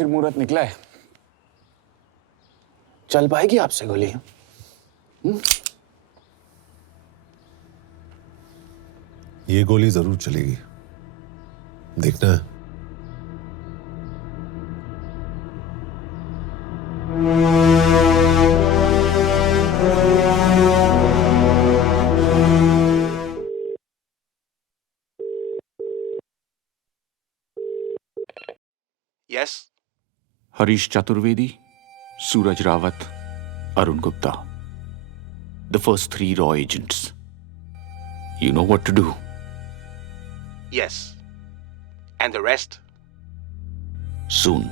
फिर मुहूर्त निकला है। चल पाएगी आपसे गोली? ये गोली जरूर चलेगी, देखना। Yes? Harish Chaturvedi, Suraj Rawat, Arun Gupta. The first 3 raw agents. You know what to do. Yes. And the rest? Soon.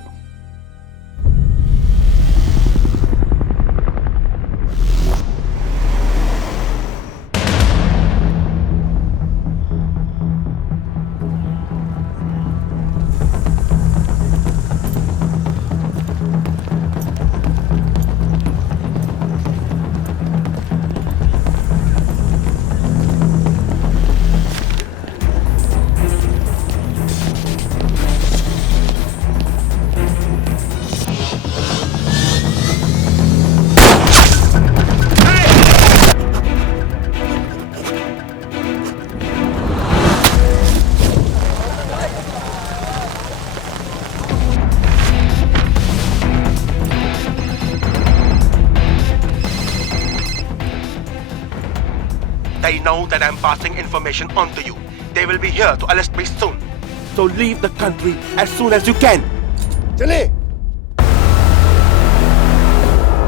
They know that I'm passing information on to you. They will be here to arrest me soon. So leave the country as soon as you can. चले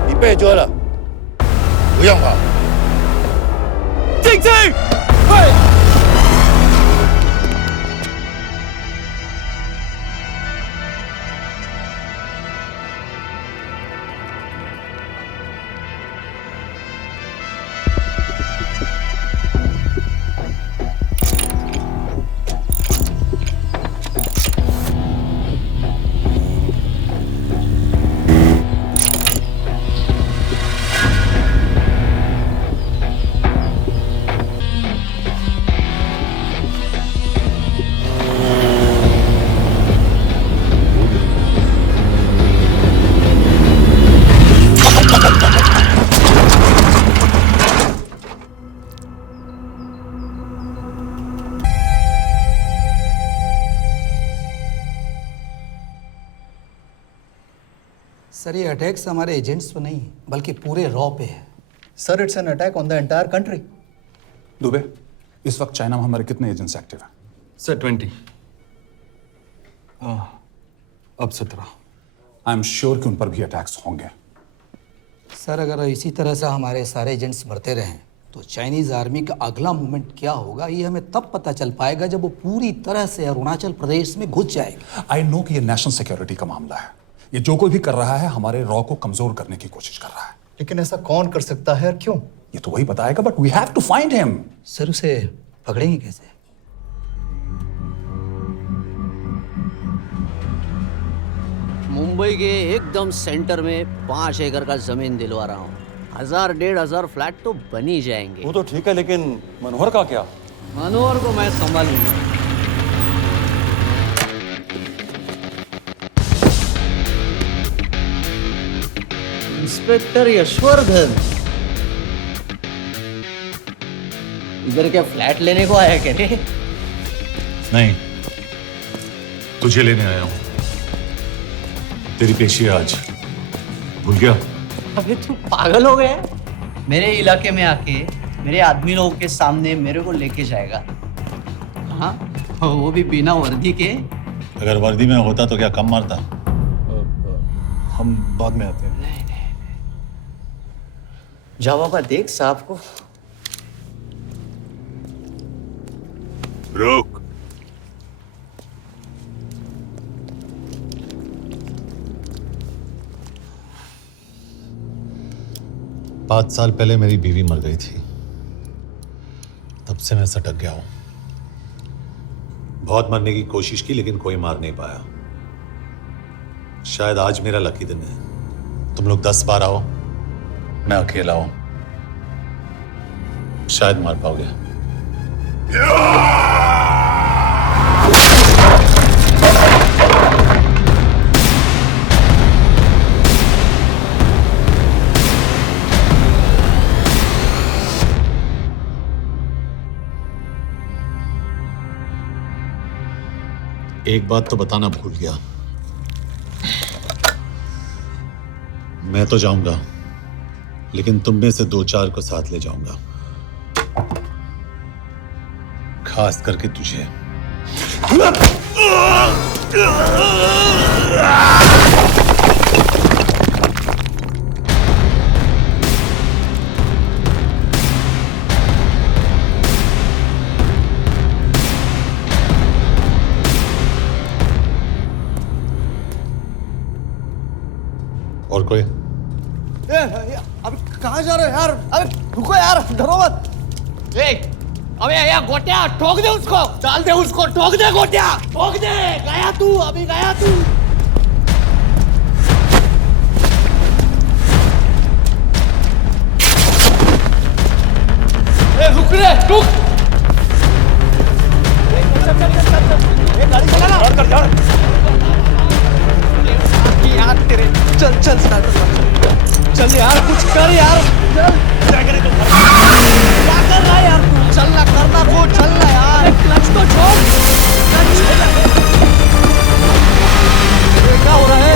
你被捉了，不用跑。静静，सर ये attacks हमारे agents पे नहीं बल्कि पूरे raw पे है। Sir it's an attack on the entire country. Dubey, इस वक्त चाइना में हमारे कितने एजेंट्स एक्टिव हैं? सर 20। अब 17। आई एम श्योर कि उन पर भी अटैक्स होंगे। सर अगर इसी तरह से हमारे सारे एजेंट्स मरते रहें तो चाइनीज आर्मी का अगला मूवमेंट क्या होगा ये हमें तब पता चल पाएगा जब वो पूरी तरह से अरुणाचल प्रदेश में घुस जाएगी। आई नो कि ये नेशनल सिक्योरिटी का मामला है। ये जो कोई भी कर रहा है हमारे रॉ को कमजोर करने की कोशिश कर रहा है। लेकिन ऐसा कौन कर सकता है और क्यों? ये तो वही बताएगा, but we have to find him. Sir उसे पकड़ेंगे कैसे? मुंबई के एकदम सेंटर में 5 एकड़ का जमीन दिलवा रहा हूँ। 1000-1500 फ्लैट तो बन ही जाएंगे। वो तो ठीक है, लेकिन मनोहर का क्या? मनोहर को मैं संभालूंगा। इंस्पेक्टर यशवर्धन इधर क्या फ्लैट लेने को आया क्या रे? नहीं, तुझे लेने आया हूं। तेरी पेशी है आज, भूल गया? अबे तू पागल हो गया? मेरे इलाके में आके मेरे आदमी लोगों के सामने मेरे को लेके जाएगा? हाँ, वो भी बिना वर्दी के। अगर वर्दी में होता तो क्या कम मारता? हम बाद में आते हैं। जाओ बाबा, देख साहब को। रुक। पाँच साल पहले मेरी बीवी मर गई थी, तब से मैं सटक गया हूं। बहुत मरने की कोशिश की लेकिन कोई मार नहीं पाया। शायद आज मेरा लकी दिन है। तुम लोग 10 बार आओ, मैं अकेला हूं, शायद मार पाओगे। एक बात तो बताना भूल गया। मैं तो जाऊंगा, लेकिन तुम में से 2-4 को साथ ले जाऊंगा, खास करके तुझे। और कोई? अबे कहाँ जा रहे हो यार? अबे रुको यार, डरो मत। अबे यार गोटिया, ठोक दे उसको, डाल दे उसको, ठोक दे गोटिया, ठोक दे। गया तू, अभी गया तू। रुक रे, रुक। गाड़ी चला ना। यार तेरे, चल चल चल यार, कुछ कर यार, चल। क्या कर रहा है यार तू? चलना, करना को, चलना यार। क्लच तो छोड़। क्या हो रहा है?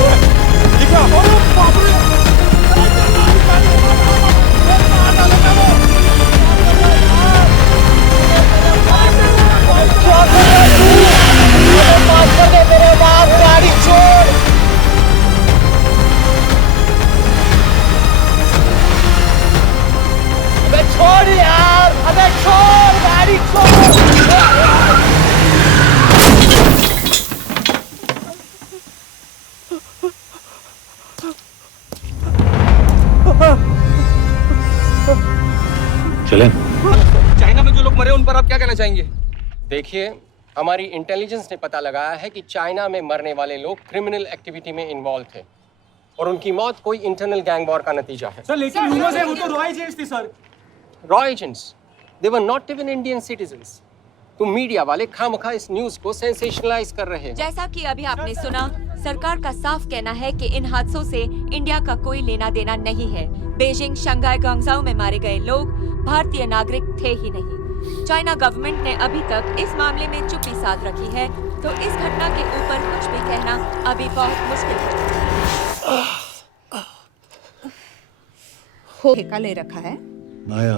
मेरे बाप, गाड़ी छोड़। अबे छोड़ यार, अबे छोड़, गाड़ी छोड़। चलें? चाइना में जो लोग मरे उन पर आप क्या कहना चाहेंगे? देखिए, हमारी इंटेलिजेंस ने पता लगाया है कि चाइना में मरने वाले लोग क्रिमिनल एक्टिविटी में इन्वॉल्व थे और उनकी मौत कोई इंटरनल गैंग वॉर का नतीजा है। सर लेकिन ह्यूमर्स है, वो तो रॉ एजेंट्स थे sir. Raw agents, they were not even Indian citizens. तुम मीडिया वाले खामखा इस न्यूज को सेंसेशनलाइज कर रहे हैं। जैसा कि अभी आपने सुना, सरकार का साफ कहना है कि इन हादसों से इंडिया का कोई लेना देना नहीं है। बीजिंग, शंघाई, ग्वांगझाओ में मारे गए लोग भारतीय नागरिक थे ही नहीं। चाइना गवर्नमेंट ने अभी तक इस मामले में चुप्पी साध रखी है, तो इस घटना के ऊपर कुछ भी कहना अभी बहुत मुश्किल है। ठेका ले रखा है माया,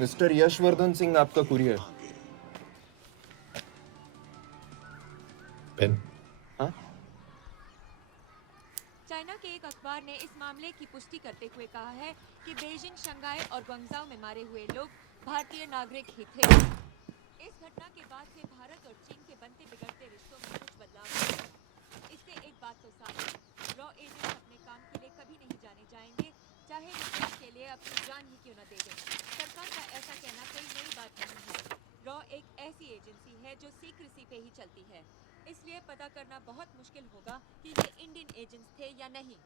मिस्टर यशवर्धन सिंह, आपका कुरियर। पेन? हाँ? चाइना के एक अखबार ने इस मामले की पुष्टि करते हुए कहा है कि बीजिंग, शंघाई और ग्वांगझाओ में मारे हुए लोग भारतीय नागरिक ही थे। इस घटना के बाद से भारत और चीन के बनते बिगड़ते रिश्तों में कुछ बदलाव हुआ है। इससे एक बात तो साफ है, रॉ एजेंट्स अपने काम के लिए कभी नहीं जाने जाएंगे, चाहे वो देश के लिए अपनी जान ही क्यों न दे दें। सरकार का ऐसा कहना कोई नई बात नहीं है। रॉ एक ऐसी एजेंसी है जो सीक्रेसी पे ही चलती है, इसलिए पता करना बहुत मुश्किल होगा कि ये इंडियन एजेंट्स थे या नहीं।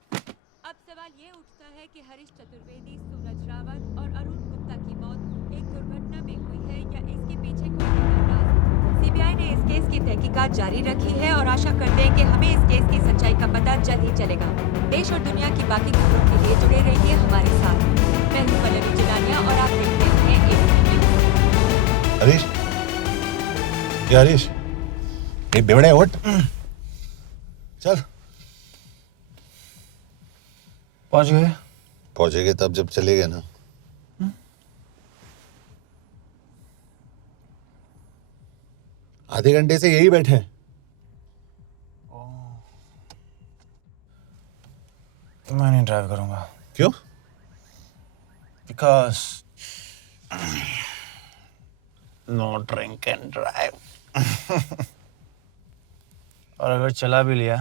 अब सवाल ये उठता है कि हरीश चतुर्वेदी, सूरज रावत और अरुण गुप्ता की मौत एक दुर्घटना में हुई है या इसके पीछे कोई बड़ा राज। सीबीआई ने इस केस की तहकीकात जारी रखी है और आशा करते हैं कि हमें इस केस की सच्चाई का पता जल्द ही चलेगा। देश और दुनिया की बाकी खबरों के लिए जुड़े रहिए हमारे साथ। मैं हूं पल्लवी जिलानिया और आप देखते हैं ABC न्यूज़। हरीश, क्या हरीश? ये बेवड़े उठ, चल। पहुंचेंगे तब जब चलेगा ना। आधे घंटे से यही बैठे हैं। मैं नहीं ड्राइव करूंगा। क्यों? Because no drink and drive. और अगर चला भी लिया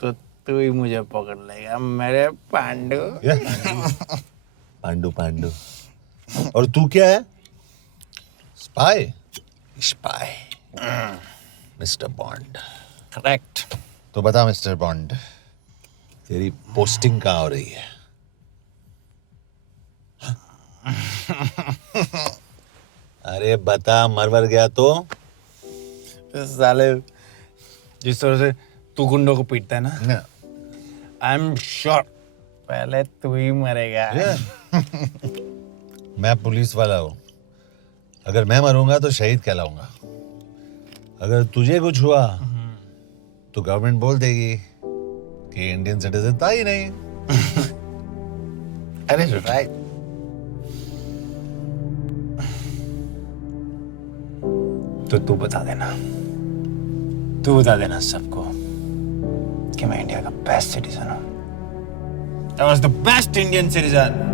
तो तू ही मुझे पकड़ लेगा, मेरे पांडू। पांडू पांडू। और तू क्या है? Spy? Spy. Mister bond. Correct. तो बता मिस्टर बॉन्ड, तेरी पोस्टिंग कहाँ हो रही है? अरे बता, मरवर गया तो? साले जिस तरह से तू गुंडों को पीटता है ना, ना आई एम श्योर पहले तू ही मरेगा। मैं पुलिस वाला हूँ, अगर मैं मरूंगा तो शहीद कहलाऊंगा। अगर तुझे कुछ हुआ तो गवर्नमेंट बोल देगी कि इंडियन सिटीजन था ही नहीं। अरे राइट। तो तू बता देना सबको कि मैं इंडिया का बेस्ट सिटीजन हूं। I was the best Indian citizen.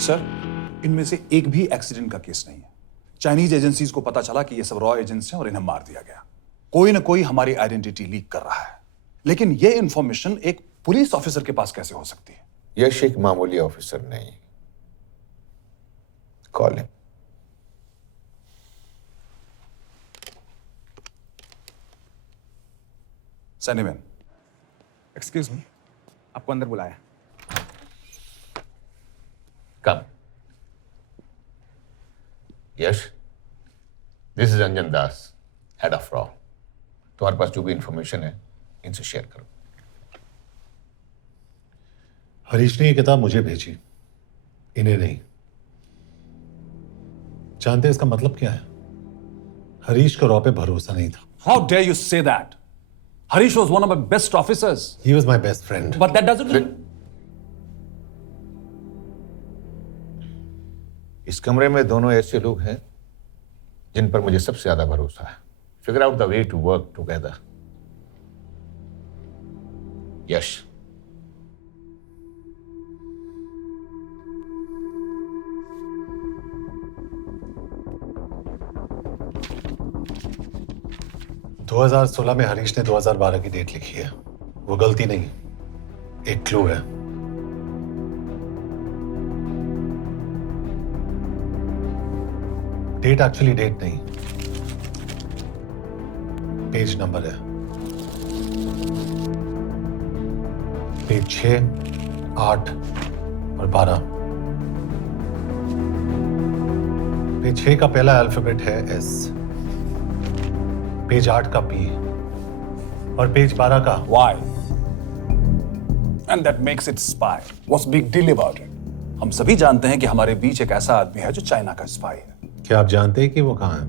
Sir, इनमें से एक भी एक्सीडेंट का केस नहीं है। चाइनीज एजेंसीज को पता चला कि ये सब रॉ एजेंट्स हैं और इन्हें मार दिया गया। कोई ना कोई हमारी आइडेंटिटी लीक कर रहा है, लेकिन ये इंफॉर्मेशन एक पुलिस ऑफिसर के पास कैसे हो सकती है? यश एक मामूली ऑफिसर नहीं। Call him. सैनिमैन, एक्सक्यूज मी, आपको अंदर बुलाया। Come. Yash, this is Anjan Das, head of रॉ। तुम्हारे पास जो भी इंफॉर्मेशन है इनसे शेयर करो। हरीश ने ये किताब मुझे भेजी, इन्हें नहीं। जानते हैं इसका मतलब क्या है? हरीश को रॉ पे भरोसा नहीं था। How dare you say that? Harish was one of my best officers. He was my best friend. But that doesn't... इस कमरे में दोनों ऐसे लोग हैं जिन पर मुझे सबसे ज्यादा भरोसा है। Figure out the way to work together. Yash, दो 2016 में हरीश ने 2012 की डेट लिखी है। वो गलती नहीं, एक क्लू है। डेट एक्चुअली डेट नहीं, पेज नंबर है। पेज 6, 8 और 12। पेज 6 का पहला अल्फाबेट है एस, पेज 8 का पी और पेज 12 का Why? And that makes it spy. What's big deal about it? हम सभी जानते हैं कि हमारे बीच एक ऐसा आदमी है जो चाइना का स्पाई है। क्या आप जानते हैं कि वो कहां है?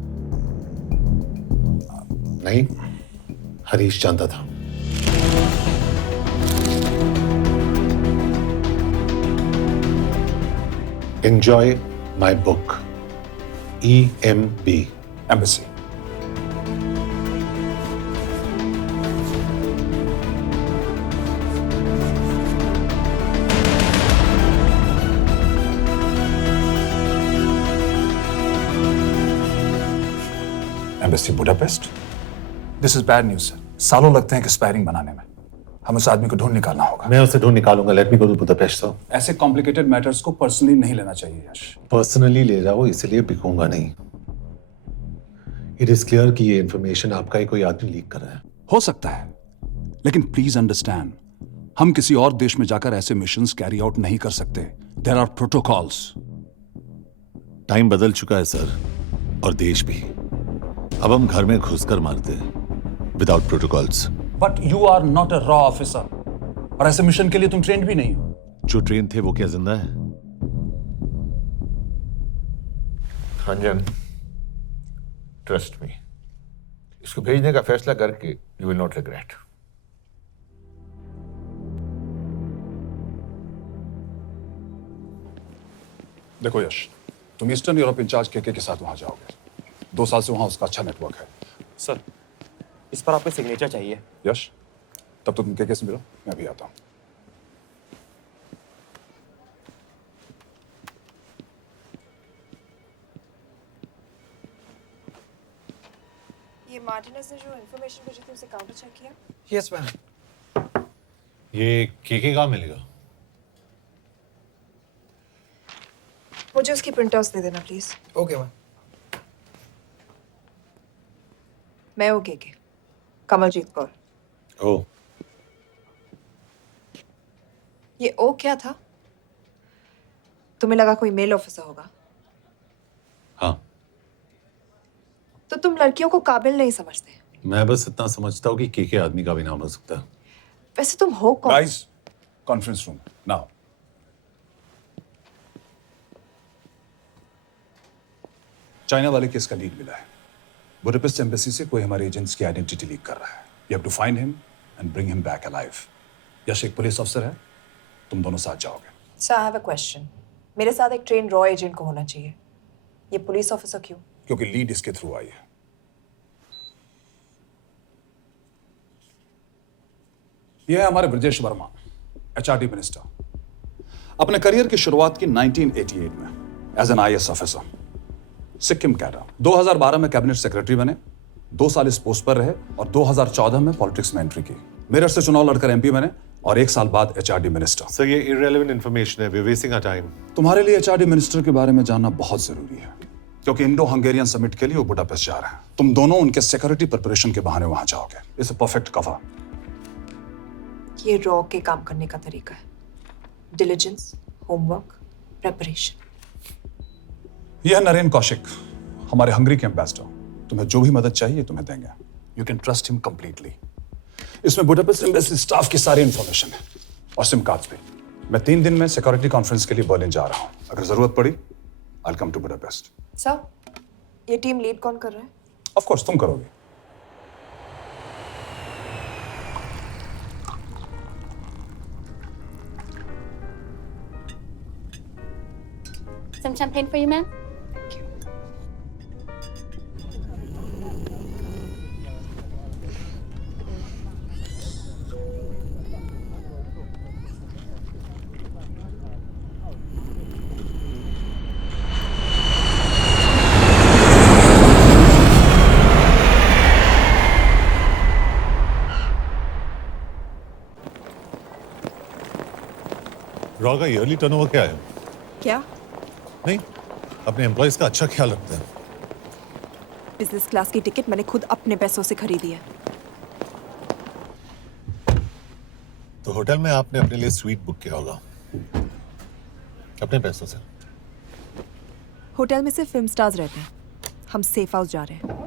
नहीं, हरीश जानता था। Enjoy my book. EMB. Embassy. Embassy Budapest? This is bad news, sir. सालों लगते हैं एक्सपायरिंग बनाने में। हमें उस आदमी को ढूंढ निकालना होगा। मैं उसे ढूंढ निकालूंगा। Let me go to Budapest sir. ऐसे कॉम्प्लिकेटेड मैटर्स को पर्सनली नहीं लेना चाहिए यश। पर्सनली ले जाओ, इसलिए बिकूंगा नहीं। इट इज क्लियर कि ये इंफॉर्मेशन आपका ही कोई आदमी लीक कर रहा है। हो सकता है, लेकिन प्लीज अंडरस्टैंड, हम किसी और देश में जाकर ऐसे मिशंस कैरी आउट नहीं कर सकते। There are protocols. टाइम बदल चुका है सर, और देश भी। अब हम घर में घुसकर मारते हैं without protocols. But you are not a रॉ ऑफिसर, और ऐसे मिशन के लिए तुम ट्रेंड भी नहीं हो। जो ट्रेन थे वो क्या जिंदा है? अंजन, ट्रस्ट मी, इसको भेजने का फैसला करके यू विल नॉट रिग्रेट। देखो यश, तुम ईस्टर्न यूरोप इंचार्ज केके के साथ वहां जाओगे। 2 साल से वहां उसका अच्छा नेटवर्क है। सर, इस पर आपका सिग्नेचर चाहिए। यश, तब तो तुम केके से मिलो, मैं भी आता हूँ। ये मार्टिनेज ने जो इन्फॉर्मेशन भेजी थी उसे काउंटर चेक किया? Yes ma'am. ये केके कहाँ मिलेगा? मुझे उसकी प्रिंटआउट्स दे देना प्लीज। Okay ma'am. मैं हूँ केके, कमलजीत कौर। ओ, ये ओ क्या था? तुम्हें लगा कोई मेल ऑफिसर होगा? हाँ। तो तुम लड़कियों को काबिल नहीं समझते? मैं बस इतना समझता हूँ कि केके आदमी का भी नाम हो सकता है। वैसे तुम हो कौन? Guys, conference room now. China वाले केस का लीड मिला है। बुडापेस्ट एम्बेसी से कोई हमारे एजेंट्स की आइडेंटिटी लीक कर रहा है। You have to find him and bring him back alive. Yash एक पुलिस ऑफिसर है, तुम दोनों साथ जाओगे। Sir, I have a question. मेरे साथ एक ट्रेन रॉ एजेंट को होना चाहिए। ये पुलिस ऑफिसर क्यों? क्योंकि लीड इसके थ्रू आई है। यह है हमारे ब्रजेश वर्मा, एचआरडी मिनिस्टर। अपने करियर की शुरुआत की 1988 में as an IAS officer, Sikkim cadre. 2012 में कैबिनेट सेक्रेटरी बने, 2 साल इस पोस्ट पर रहे और 2014 में पॉलिटिक्स में एंट्री की। मेरठ से चुनाव लड़कर एमपी बने और 1 साल बाद एचआरडी मिनिस्टर। सर, ये इररेलेवेंट इंफॉर्मेशन है, we are wasting our time. तुम्हारे लिए एचआरडी मिनिस्टर के बारे में जानना बहुत जरूरी है, क्योंकि इंडो हंगेरियन समिट के लिए वो बुडापेस्ट जा रहे हैं। तुम दोनों उनके सिक्योरिटी प्रिपरेशन के बहाने वहां जाओगे। It's a perfect cover. ये रॉ के काम करने का तरीका है। Diligence, homework, preparation. यह है नरेन कौशिक, हमारे हंगरी के एम्बेसडर। तुम्हें जो भी मदद चाहिए तुम्हें देंगे। You can trust him completely. इसमें बुडापेस्ट एम्बेसी स्टाफ की सारी इंफॉर्मेशन है और सिम कार्ड्स भी। मैं 3 दिन में सिक्योरिटी कॉन्फ्रेंस के लिए बर्लिन जा रहा हूं। अगर जरूरत पड़ी I will come to Budapest. Sir, ये टीम लीड कौन कर रहा है? ऑफ कोर्स तुम करोगे। Some champagne for you, ma'am? Raw का ईयरली टर्नओवर क्या है? क्या? नहीं, अपने एम्प्लॉइज का अच्छा ख्याल रखते हैं। बिजनेस क्लास की टिकट मैंने खुद अपने पैसों से खरीदी है। तो होटल में आपने अपने लिए स्वीट बुक किया होगा अपने पैसों से। होटल में सिर्फ फिल्म स्टार्स रहते हैं। हम सेफ हाउस जा रहे हैं।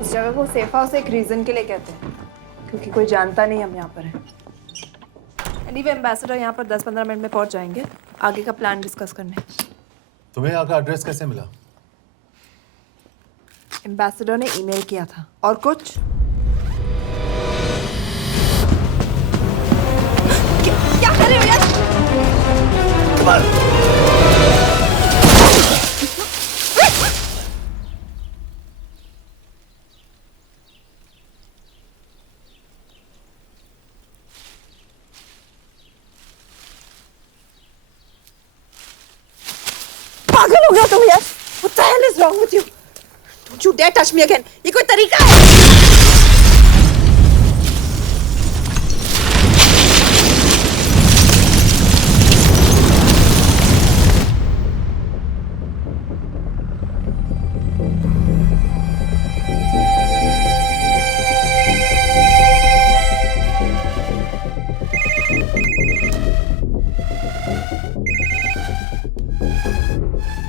इस जगह को सेफ हाउस एक रीजन के लिए कहते हैं, क्योंकि कोई जानता नहीं हम यहाँ पर हैं। एनीवे, एम्बेसडर यहाँ पर 10-15 मिनट में पहुँच जाएंगे आगे का प्लान डिस्कस करने। तुम्हें यहाँ का एड्रेस कैसे मिला? एम्बेसडर ने ईमेल किया था। और कुछ? क्या कर रहे हो यार? पागल हो गया तुम यार? What the hell is wrong with you? Don't you dare touch me again. ये कोई तरीका है?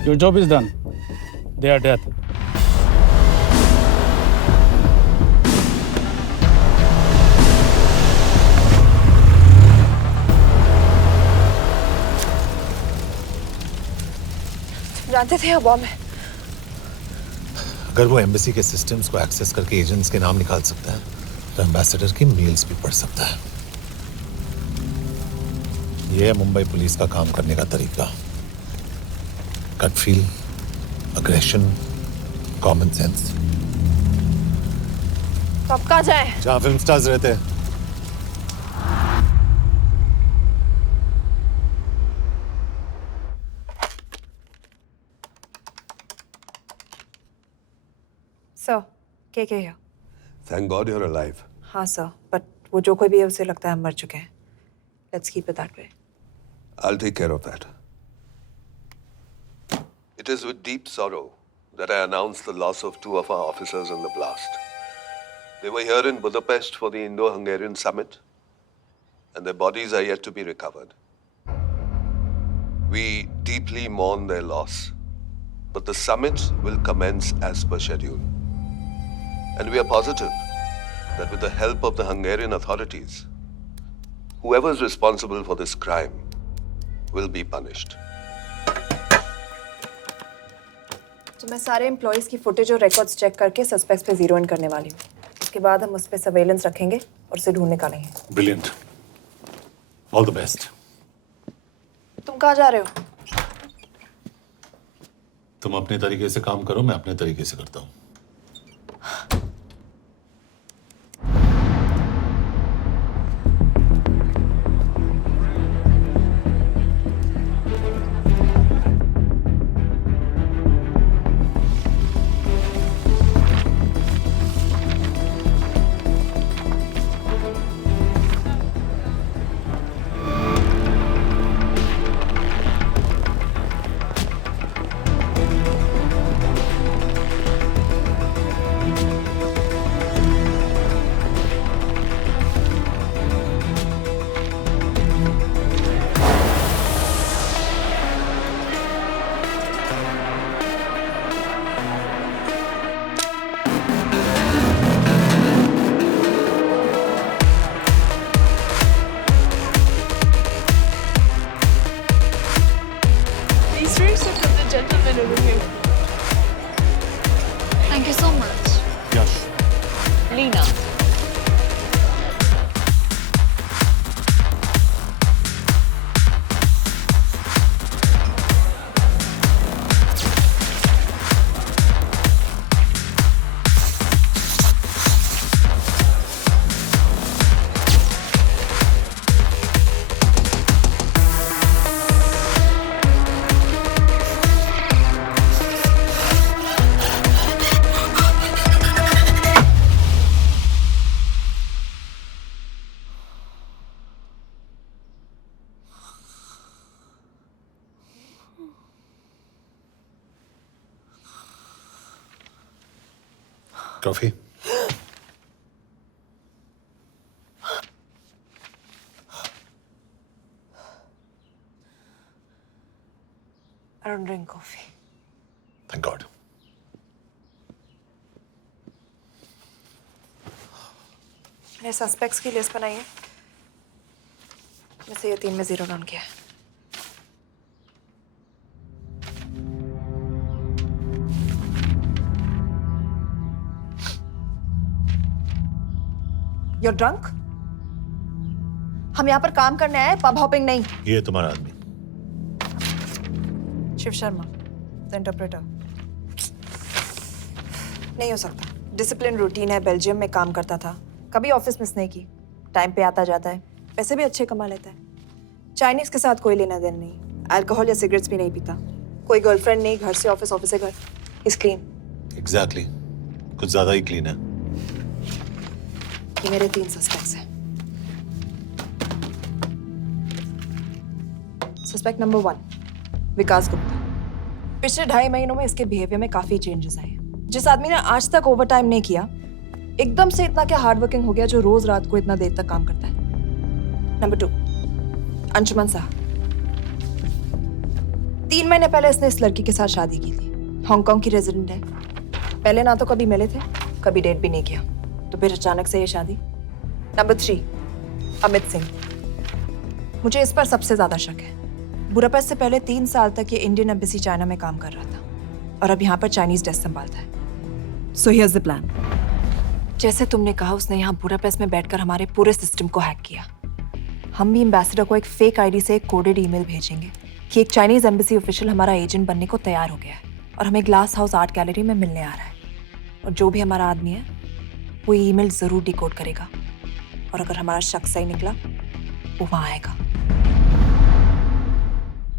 Your job is done. They are dead. जानते थे यहाँ बॉम्ब है? अगर वो एम्बेसी के सिस्टम्स को एक्सेस करके एजेंट्स के नाम निकाल सकता है तो एम्बेसडर की मेल्स भी पढ़ सकता है। यह है मुंबई पुलिस का काम करने का तरीका। Gut feel, aggression, common sense. तो अब कहाँ जाए? जहाँ फिल्म स्टार्स रहते हैं। सर, के here? Thank God you're alive. हाँ सर, बट वो जो कोई भी है उसे लगता है हम मर चुके हैं। Let's keep it that way. I'll take care of that. It is with deep sorrow that I announce the loss of 2 of our officers in the blast. They were here in Budapest for the Indo-Hungarian summit, and their bodies are yet to be recovered. We deeply mourn their loss, but the summit will commence as per schedule. And we are positive that with the help of the Hungarian authorities, whoever is responsible for this crime will be punished. तो मैं सारे employees की footage और records check करके suspects पे zero in करने वाली हूँ। उसके बाद हम उस पर सर्वेलेंस रखेंगे और उसे ढूंढ निकालेंगे। Brilliant, all the best. तुम कहाँ जा रहे हो? तुम अपने तरीके से काम करो, मैं अपने तरीके से करता हूँ। Thank you so much. Yash. Lena. Coffee? I don't drink coffee. Thank God. मैंने सस्पेक्ट्स की लिस्ट बनाई है। वैसे ये 3 में जीरो डाउन किया है। You're drunk? हम यहाँ पर काम करने आए, पब हॉपिंग नहीं। ये तुम्हारा आदमी। Shiv Sharma, the interpreter. नहीं हो सकता। डिसिप्लिन रूटीन है, बेल्जियम में काम करता था, कभी ऑफिस मिस नहीं की, टाइम पे आता जाता है, पैसे भी अच्छे कमा लेता है। चाइनीज के साथ कोई लेना देना नहीं, अल्कोहल या सिगरेट्स भी नहीं पीता, कोई गर्लफ्रेंड नहीं, घर से ऑफिस, ऑफिस से घर। Is clean. एग्जैक्टली, कुछ ज्यादा ही क्लीन है। ये मेरे 3 सस्पेक्ट्स हैं। सस्पेक्ट नंबर 1, विकास गुप्ता। पिछले 2.5 महीनों में इसके बिहेवियर में काफी चेंजेस आए हैं। जिस आदमी ने आज तक ओवर टाइम नहीं किया, एकदम से इतना क्या हार्ड वर्किंग हो गया जो रोज रात को इतना देर तक काम करता है। नंबर 2, अंशुमन साह। 3 महीने पहले इसने इस लड़की के साथ शादी की थी। हांगकांग की रेजिडेंट है। पहले ना तो कभी मिले थे, कभी डेट भी नहीं किया, तो फिर अचानक से ये शादी। नंबर 3, अमित सिंह। मुझे इस पर सबसे ज्यादा शक है। बुडापेस्ट से पहले 3 साल तक ये इंडियन एम्बेसी चाइना में काम कर रहा था और अब यहाँ पर चाइनीज डेस्क संभालता है। So here's the plan. जैसे तुमने कहा, उसने यहाँ बुडापेस्ट में बैठकर हमारे पूरे सिस्टम को हैक किया। हम भी एम्बेसडर को एक फेक आईडी से एक कोडेड ईमेल भेजेंगे कि एक चाइनीज एम्बेसी ऑफिशियल हमारा एजेंट बनने को तैयार हो गया है और हमें ग्लास हाउस आर्ट गैलरी में मिलने आ रहा है। और जो भी हमारा आदमी है वो ईमेल जरूर डिकोड करेगा और अगर हमारा शक सही निकला वो वहां आएगा।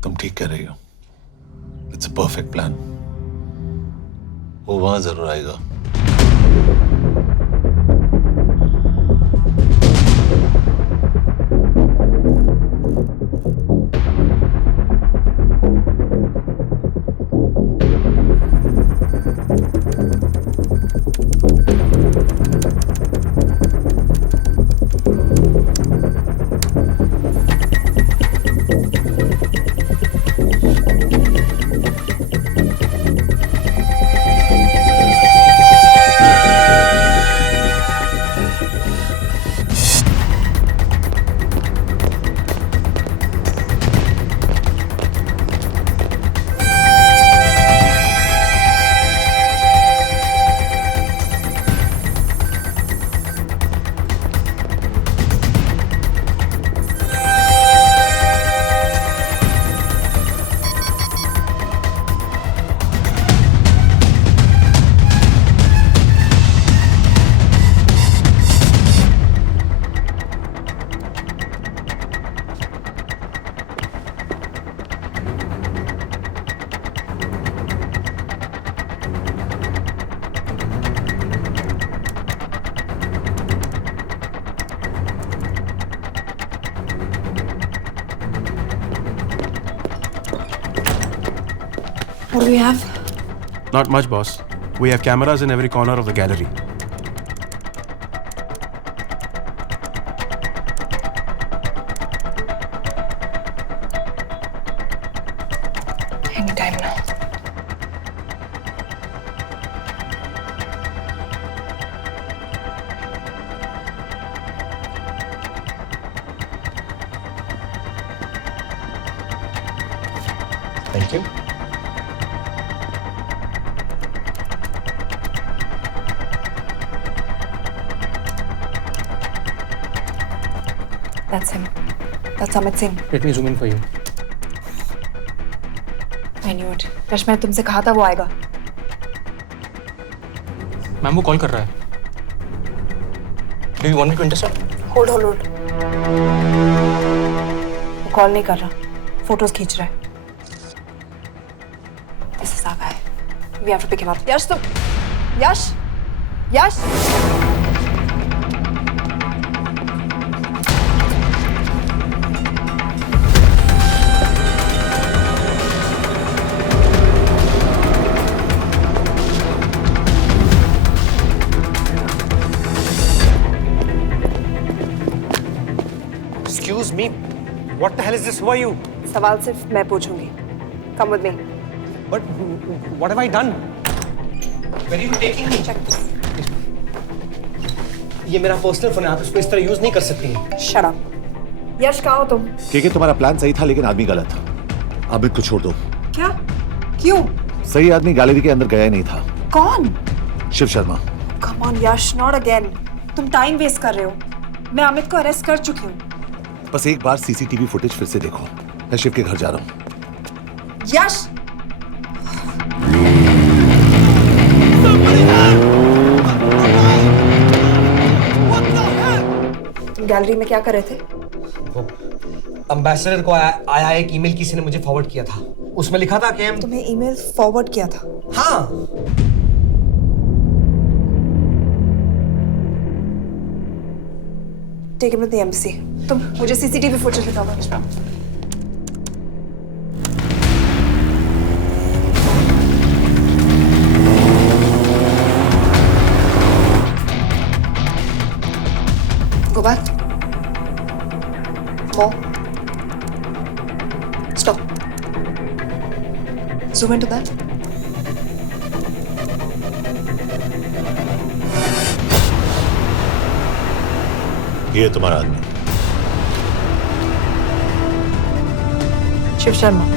तुम ठीक कह रही हो। It's a perfect plan. वो वहां जरूर आएगा। What do we have? Not much, boss. We have cameras in every corner of the gallery. Anytime now. Thank you. That's him. That's Amit Singh. Let me zoom in for you. I knew it. यश, मैं तुमसे कहा था वो आएगा। Ma'am वो call कर रहा है। Do you want me to intercept? Hold. वो कॉल नहीं कर रहा, फोटोज खींच रहा है। This is our guy. We have to pick him up. यश तुम, यश। Excuse me. What the hell is this? Who are you? सवाल सिर्फ मैं पूछूंगी। Come with me. But what have I done? Where are you taking me? Check this. ये मेरा personal phone है, आप इसको इस तरह यूज नहीं कर सकती हैं। Shut up. यश, कहाँ हो तुम? ठीक है, तुम्हारा प्लान सही था लेकिन आदमी गलत था। अमित को छोड़ दो। क्या? क्यों? सही आदमी गैलरी के अंदर गया ही नहीं था। कौन? Shiv Sharma. Come on Yash, not again. तुम टाइम वेस्ट कर रहे हो। मैं अमित को अरेस्ट कर चुकी हूँ। बस एक बार सीसीटीवी फुटेज फिर से देखो। मैं शिव के घर जा रहा हूँ। यश! तुम गैलरी में क्या कर रहे थे? एम्बेसडर को आया एक ईमेल किसी ने मुझे फॉरवर्ड किया था। उसमें लिखा था कि तुम्हें ईमेल फॉरवर्ड किया था? हाँ। Take him to the embassy. तुम मुझे सीसीटीवी फुटेज दिखाओ। Go back. More. Stop. Zoom into that. ये तुम्हारा आदमी। शिव शर्मा।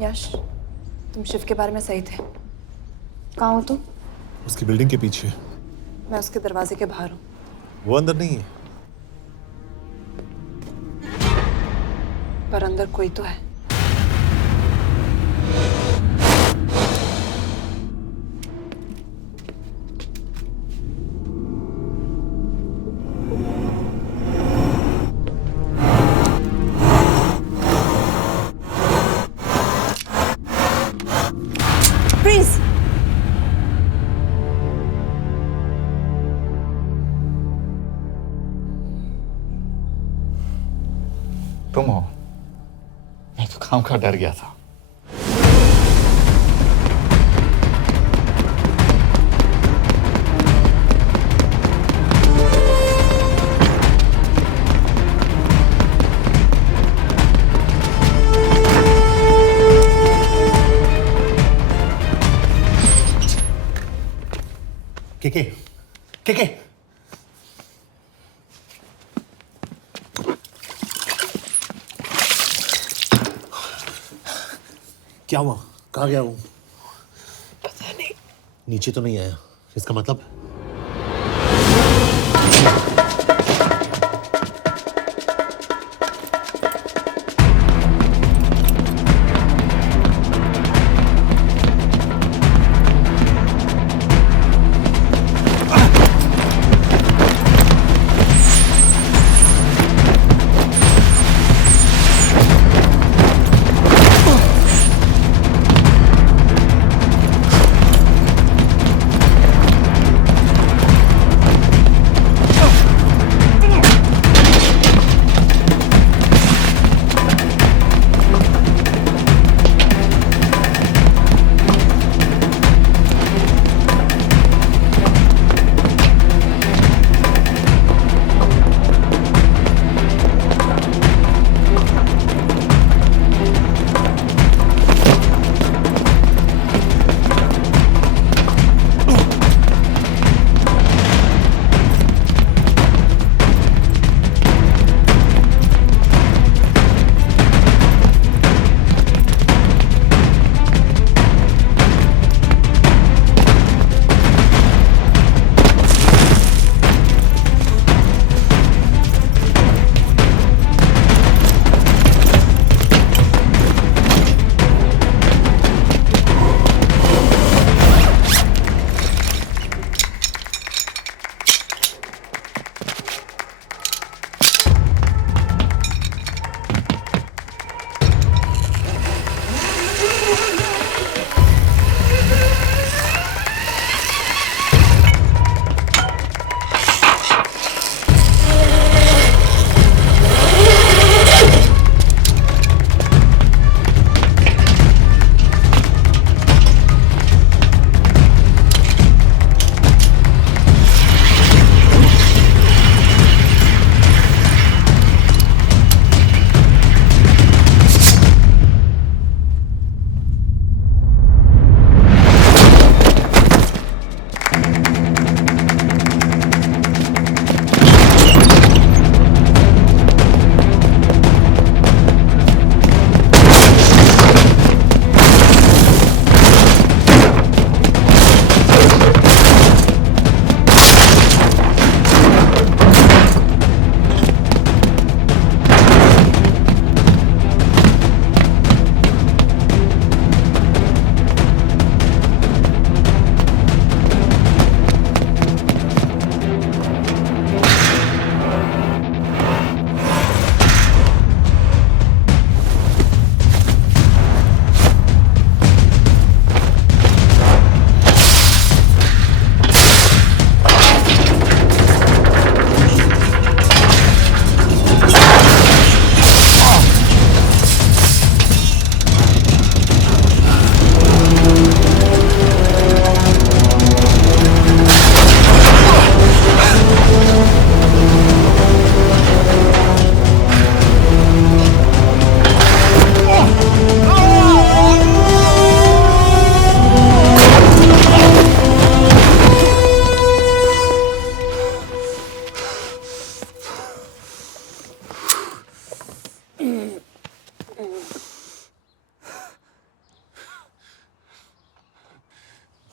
यश, तुम शिव के बारे में सही थे। कहाँ हो तुम? उसकी बिल्डिंग के पीछे। मैं उसके दरवाजे के बाहर हूँ। वो अंदर नहीं है। पर अंदर कोई तो है। तुम हो? मैं तो काम का डर गया था। के क्या हुआ? कहाँ गया वो? पता नहीं। नीचे तो नहीं आया, इसका मतलब?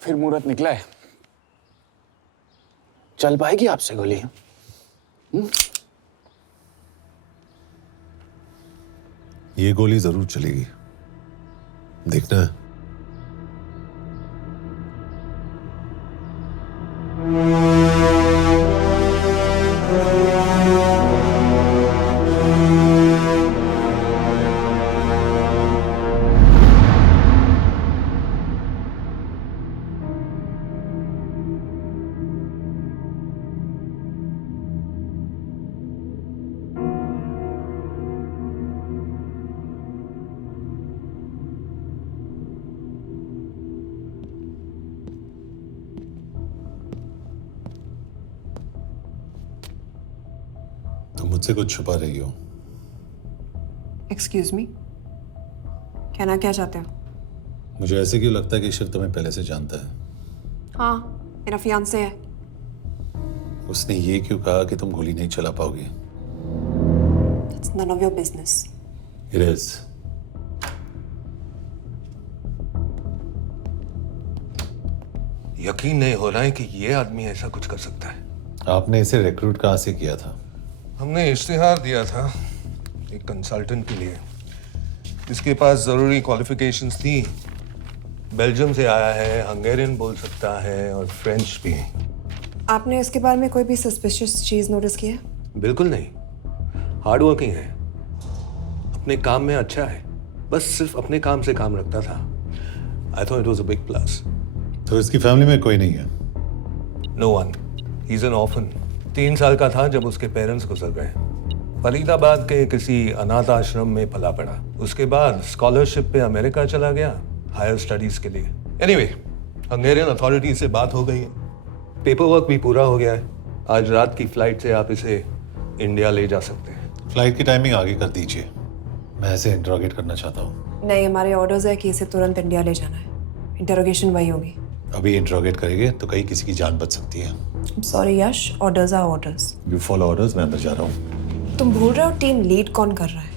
फिर मुहूर्त निकला है। चल पाएगी आपसे गोली? ये गोली जरूर चलेगी, देखना है। तुम मुझसे कुछ छुपा रही हो। एक्सक्यूज मी, कहना क्या चाहते हो? मुझे ऐसे क्यों लगता है कि ईश्वर तुम्हें पहले से जानता है? हाँ, मेरा फियांसे है। उसने ये क्यों कहा कि तुम गोली नहीं चला पाओगी? It's none of your business. It is. यकीन नहीं हो रहा है कि ये आदमी ऐसा कुछ कर सकता है। आपने इसे रिक्रूट कहाँ से किया था? हमने इश्तिहार दिया था एक कंसल्टेंट के लिए, जिसके पास जरूरी क्वालिफिकेशंस थी। बेल्जियम से आया है, हंगेरियन बोल सकता है और फ्रेंच भी। आपने इसके बारे में कोई भी सस्पिशियस चीज नोटिस की है? बिल्कुल नहीं, हार्ड वर्किंग है, अपने काम में अच्छा है, बस सिर्फ अपने काम से काम रखता था। I thought it was a big plus. तो इसकी फैमिली में कोई नहीं है? No one, he is an orphan. 3 साल का था जब उसके पेरेंट्स गुजर गए। फरीदाबाद के किसी अनाथ आश्रम में पला पड़ा। उसके बाद स्कॉलरशिप पे अमेरिका चला गया हायर स्टडीज के लिए। एनीवे, हंगेरियन अथॉरिटी से बात हो गई है, पेपर वर्क भी पूरा हो गया है। आज रात की फ्लाइट से आप इसे इंडिया ले जा सकते हैं। फ्लाइट की टाइमिंग आगे कर दीजिए, मैं इसे इंट्रोगेट करना चाहता हूँ। नहीं, हमारे ऑर्डर्स है कि इसे तुरंत इंडिया ले जाना है। इंटरोगेशन वही होगी। अभी इंट्रोगेट करेंगे तो कहीं किसी की जान बच सकती है। Sorry Yash, orders are orders. You follow orders, मैं अंदर जा रहा हूँ। तुम भूल रहे हो टीम लीड कौन कर रहा है?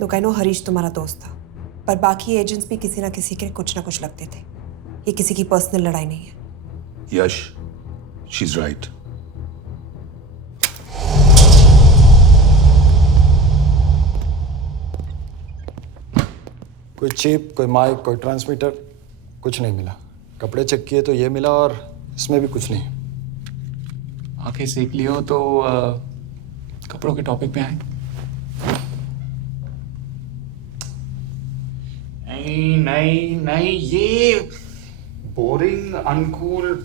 लोग आई नो हरीश तुम्हारा दोस्त था, पर बाकी एजेंट्स भी किसी ना किसी के कुछ ना कुछ लगते थे। ये किसी की पर्सनल लड़ाई नहीं है। यश, शी इज राइट। कोई चिप, कोई माइक, कोई ट्रांसमीटर, कुछ नहीं मिला। कपड़े चेक किए तो ये मिला और इसमें भी कुछ नहीं। आंखें सेक लियो तो कपड़ों के टॉपिक पे आए। नहीं नहीं नहीं, ये बोरिंग, अनकूल,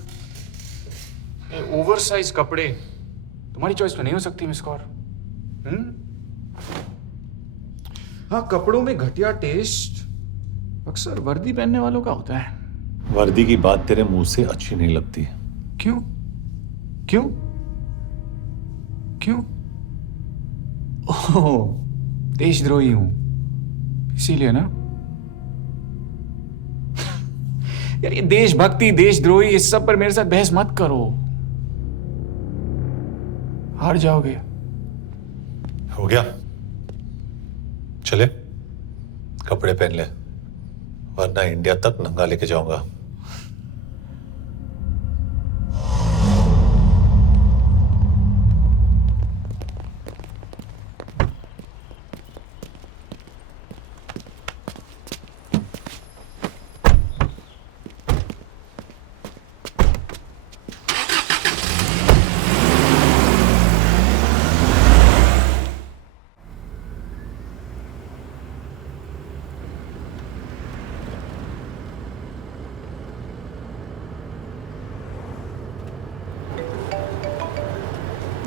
ओवरसाइज कपड़े तुम्हारी चॉइस में नहीं हो सकती मिस कौर। हाँ, कपड़ों में घटिया टेस्ट अक्सर वर्दी पहनने वालों का होता है। वर्दी की बात तेरे मुंह से अच्छी नहीं लगती। क्यों क्यों क्यों? ओह, देशद्रोही हूं इसीलिए ना। यार ये देशभक्ति, देशद्रोही, इस सब पर मेरे साथ बहस मत करो, हार जाओगे। हो गया, चले कपड़े पहन ले, वरना इंडिया तक नंगा लेके जाऊंगा।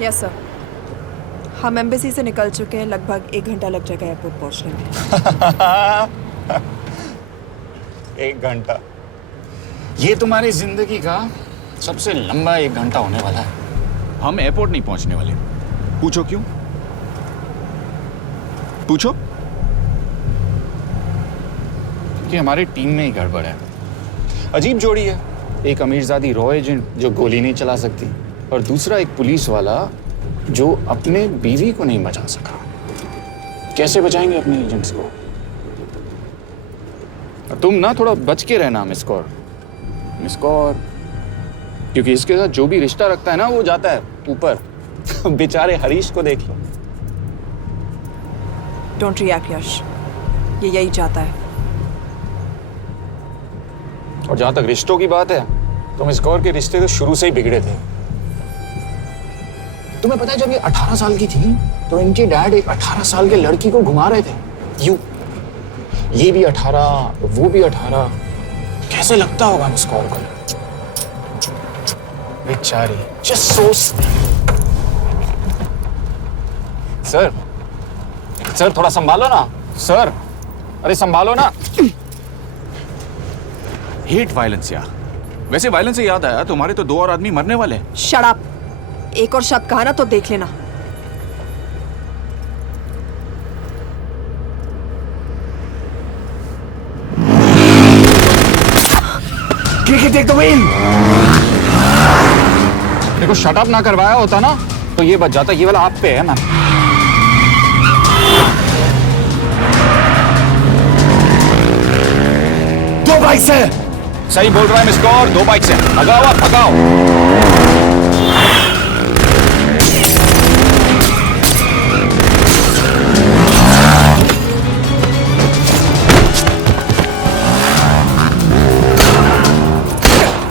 यस सर, हम एम्बेसी से निकल चुके हैं। लगभग 1 घंटा लग जाएगा एयरपोर्ट पहुंचने में। 1 घंटा? ये तुम्हारी जिंदगी का सबसे लंबा 1 घंटा होने वाला है। हम एयरपोर्ट नहीं पहुंचने वाले। पूछो क्यों? पूछो। क्योंकि हमारी टीम में ही गड़बड़ है। अजीब जोड़ी है, एक अमीरजादी रॉ एजेंट जो गोली नहीं चला सकती, और दूसरा एक पुलिस वाला जो अपने बीवी को नहीं बचा सका। कैसे बचाएंगे अपने एजेंट्स को? तुम ना थोड़ा बच के रहना मिस कौर, मिस कौर, क्योंकि इसके साथ जो भी रिश्ता रखता है ना वो जाता है ऊपर। बेचारे हरीश को देख लो। डोंट रिएक्ट यश, ये यही चाहता है। और जहां तक रिश्तों की बात है, तो मिस कौर के रिश्ते तो शुरू से ही बिगड़े थे। तुम्हें पता है जब ये 18 साल की थी तो इनके डैड एक 18 साल के लड़की को घुमा रहे थे यूं। ये भी 18, वो भी 18। कैसे लगता होगा मिस कौर को? बेचारी, जस्ट सो। सर थोड़ा संभालो ना सर। अरे संभालो ना। हेट वायलेंस यार। वैसे वायलेंस से याद आया, तुम्हारे तो 2 और आदमी मरने वाले हैं। Shut up. एक और शब्द कहा ना तो देख लेना। Take the wheel. देखो शट अप ना करवाया होता ना तो ये बच जाता। ये वाला आप पे है मैम। दो बाइक से सही बोल रहा है मिस्टर और 2 बाइक से भगाओ आप भगाओ।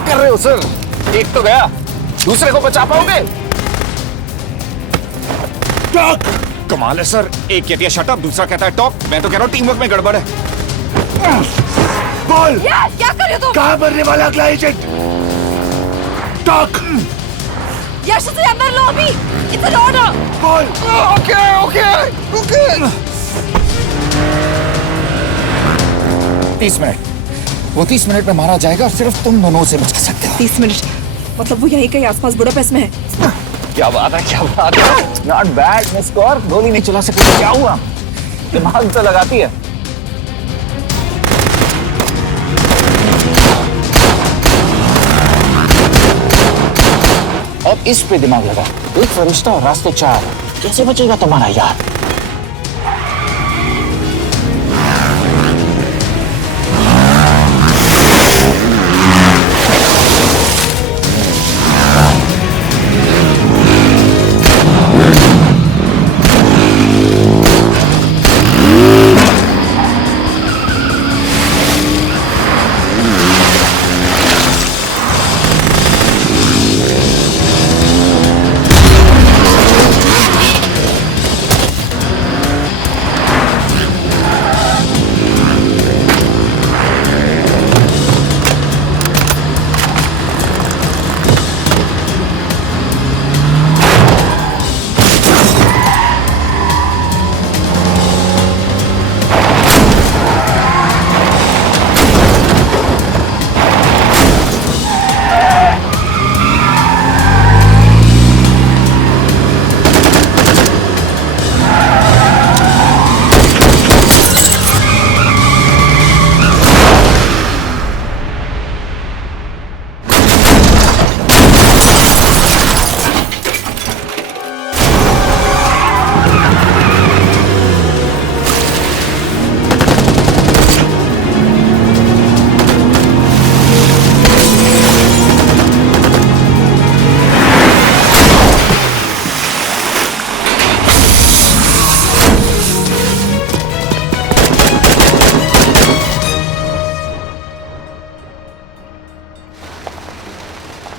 कर रहे हो सर? एक तो गया, दूसरे को बचा पाओगे? टॉक। कमाल है सर, एक कहती है शट अप, दूसरा कहता है टॉक। मैं तो कह रहा हूँ टीम वर्क में गड़बड़ है। बोल क्या कर रहे हो तुम? कहाँ मरने वाला अगला एजेंट? टॉक। यश से अंदर लो अभी। It's an order. बोल। Okay okay okay. 30 मिनट। वो 30 मिनट में मारा जाएगा, सिर्फ तुम दोनों से बच सकते हो। 30 मिनट मतलब वो यहीं कहीं आसपास बुडापेस्ट में है। क्या बात है, क्या बात है। Not bad miss Kaur. गोली नहीं चला सकती, क्या हुआ? दिमाग तो लगाती है। अब इस पे दिमाग लगा। एक फरिश्ता और रास्ते 4। कैसे बचेगा तुम्हारा यार?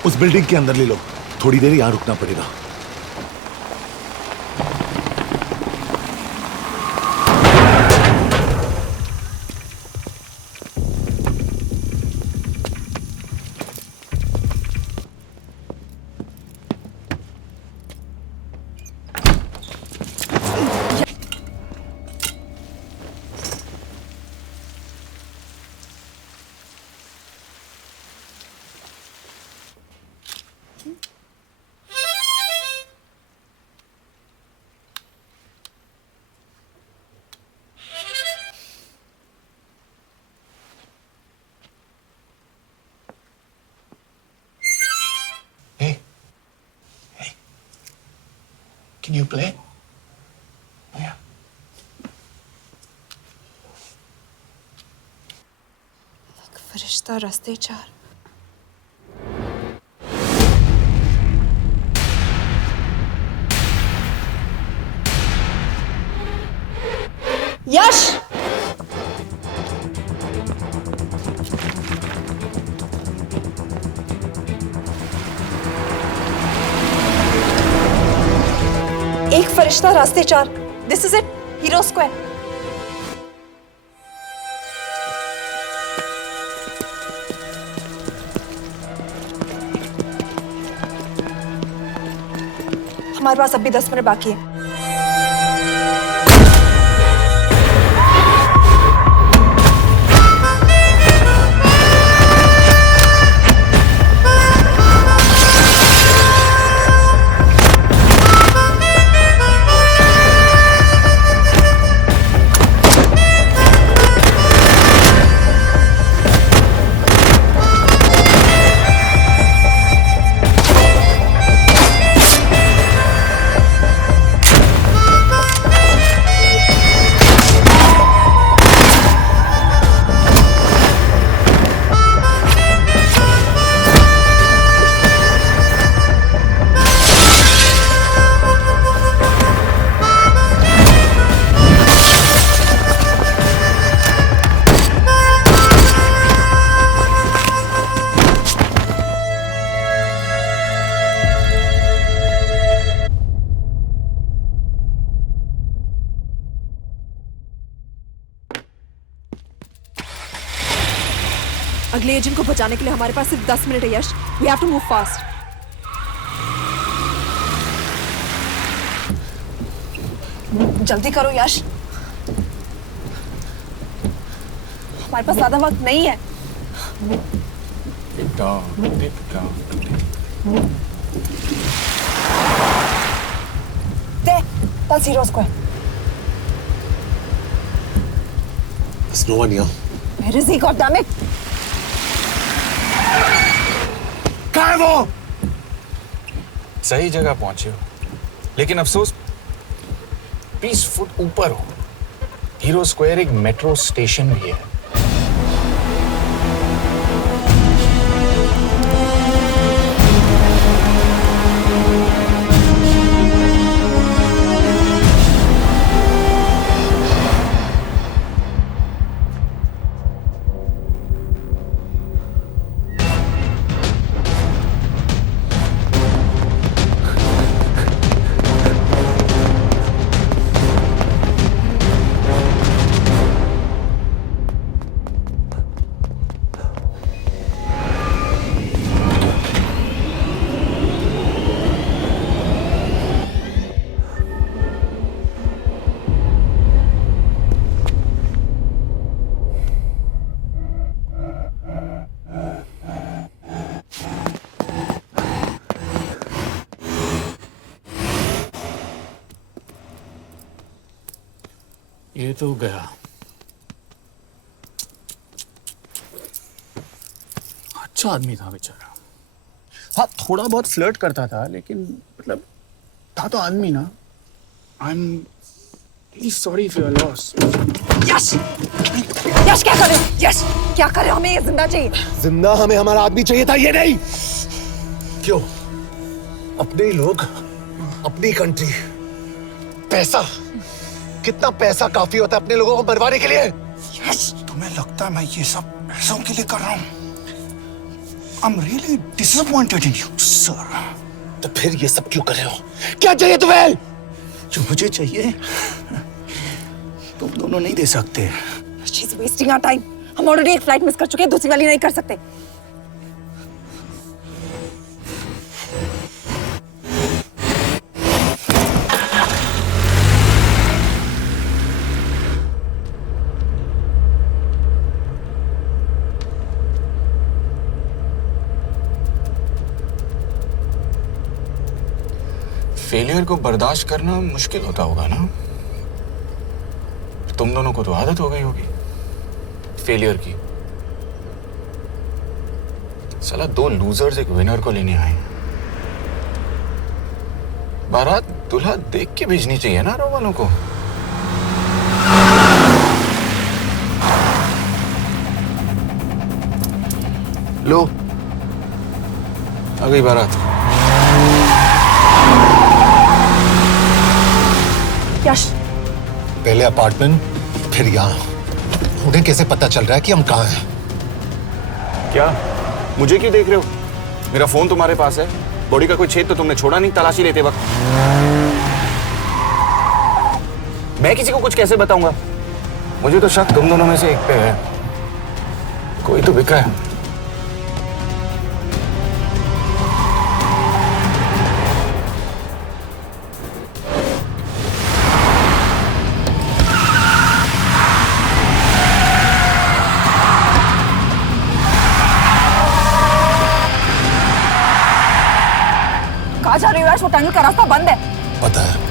उस बिल्डिंग के अंदर ले लो, थोड़ी देर यहां रुकना पड़ेगा। Can you play? Yeah. फरिश्ता रास्ते 4। यश! एक फरिश्ता रास्ते 4। This is it, hero square. हमारे पास अभी 10 मिनट बाकी है। अगले एजेंट को बचाने के लिए हमारे पास सिर्फ 10 मिनट है Yash. We have to move fast. जल्दी करो यश, हमारे पास ज्यादा वक्त नहीं है। That's Zero Square. There's no one here. Where is he? God damn it! कहाँ है वो? सही जगह पहुंचे हो, लेकिन अफसोस 20 फुट ऊपर हो। हीरो स्क्वायर एक मेट्रो स्टेशन भी है। ये तो गया। अच्छा आदमी था बेचारा। हाँ, थोड़ा बहुत फ्लर्ट करता था, लेकिन मतलब था तो आदमी ना। I am really sorry for your loss. Yash! Yash क्या कर रहे हो? यश क्या कर रहे हो? हमें ये जिंदा चाहिए। जिंदा हमें हमारा आदमी चाहिए था, ये नहीं। क्यों? अपने लोग, अपनी कंट्री, पैसा। कितना पैसा काफी होता है अपने लोगों को मरवाने के लिए? यश, तुम्हें लगता है मैं ये सब पैसों के लिए कर रहा हूँ? I'm really disappointed in you, sir. तो फिर ये सब क्यों कर रहे हो? क्या चाहिए तुम्हें? जो मुझे चाहिए तुम दोनों नहीं दे सकते। She's wasting our time. हम ऑलरेडी एक फ्लाइट मिस कर चुके हैं, दूसरी वाली नहीं कर सकते। फेलियर को बर्दाश्त करना मुश्किल होता होगा ना? तुम दोनों को तो आदत हो गई होगी फेलियर की। साला 2 लूजर्स एक विनर को लेने आए। बारात दूल्हा देख के भेजनी चाहिए ना रो वालों को। लो, आ गई बारात। यश, पहले अपार्टमेंट, फिर यहाँ। उन्हें कैसे पता चल रहा है कि हम कहाँ हैं? क्या मुझे क्यों देख रहे हो? मेरा फोन तुम्हारे पास है। बॉडी का कोई छेद तो तुमने छोड़ा नहीं तलाशी लेते वक्त। मैं किसी को कुछ कैसे बताऊंगा? मुझे तो शक तुम दोनों में से एक पे है। कोई तो बिका है। कहाँ जा रही हो? वो टनल का रास्ता बंद है। पता है।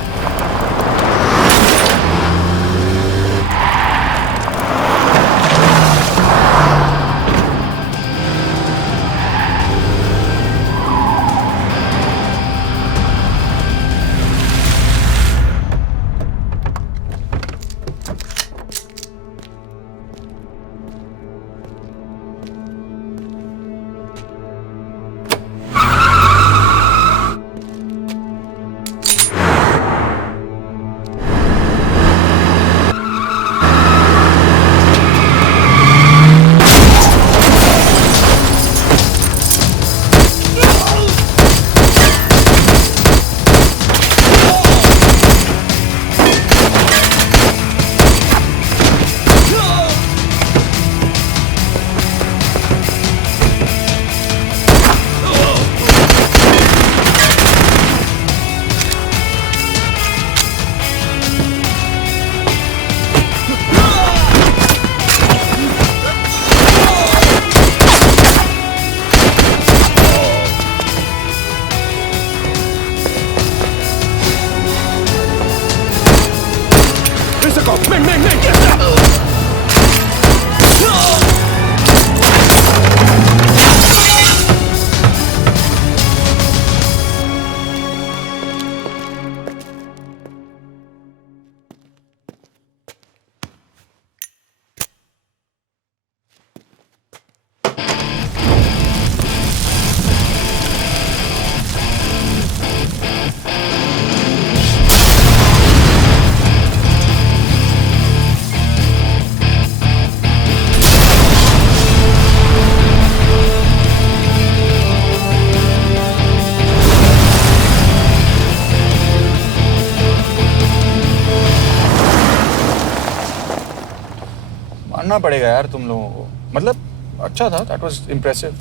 मानना पड़ेगा यार तुम लोगों को, मतलब अच्छा था, दैट वाज इम्प्रेसिव।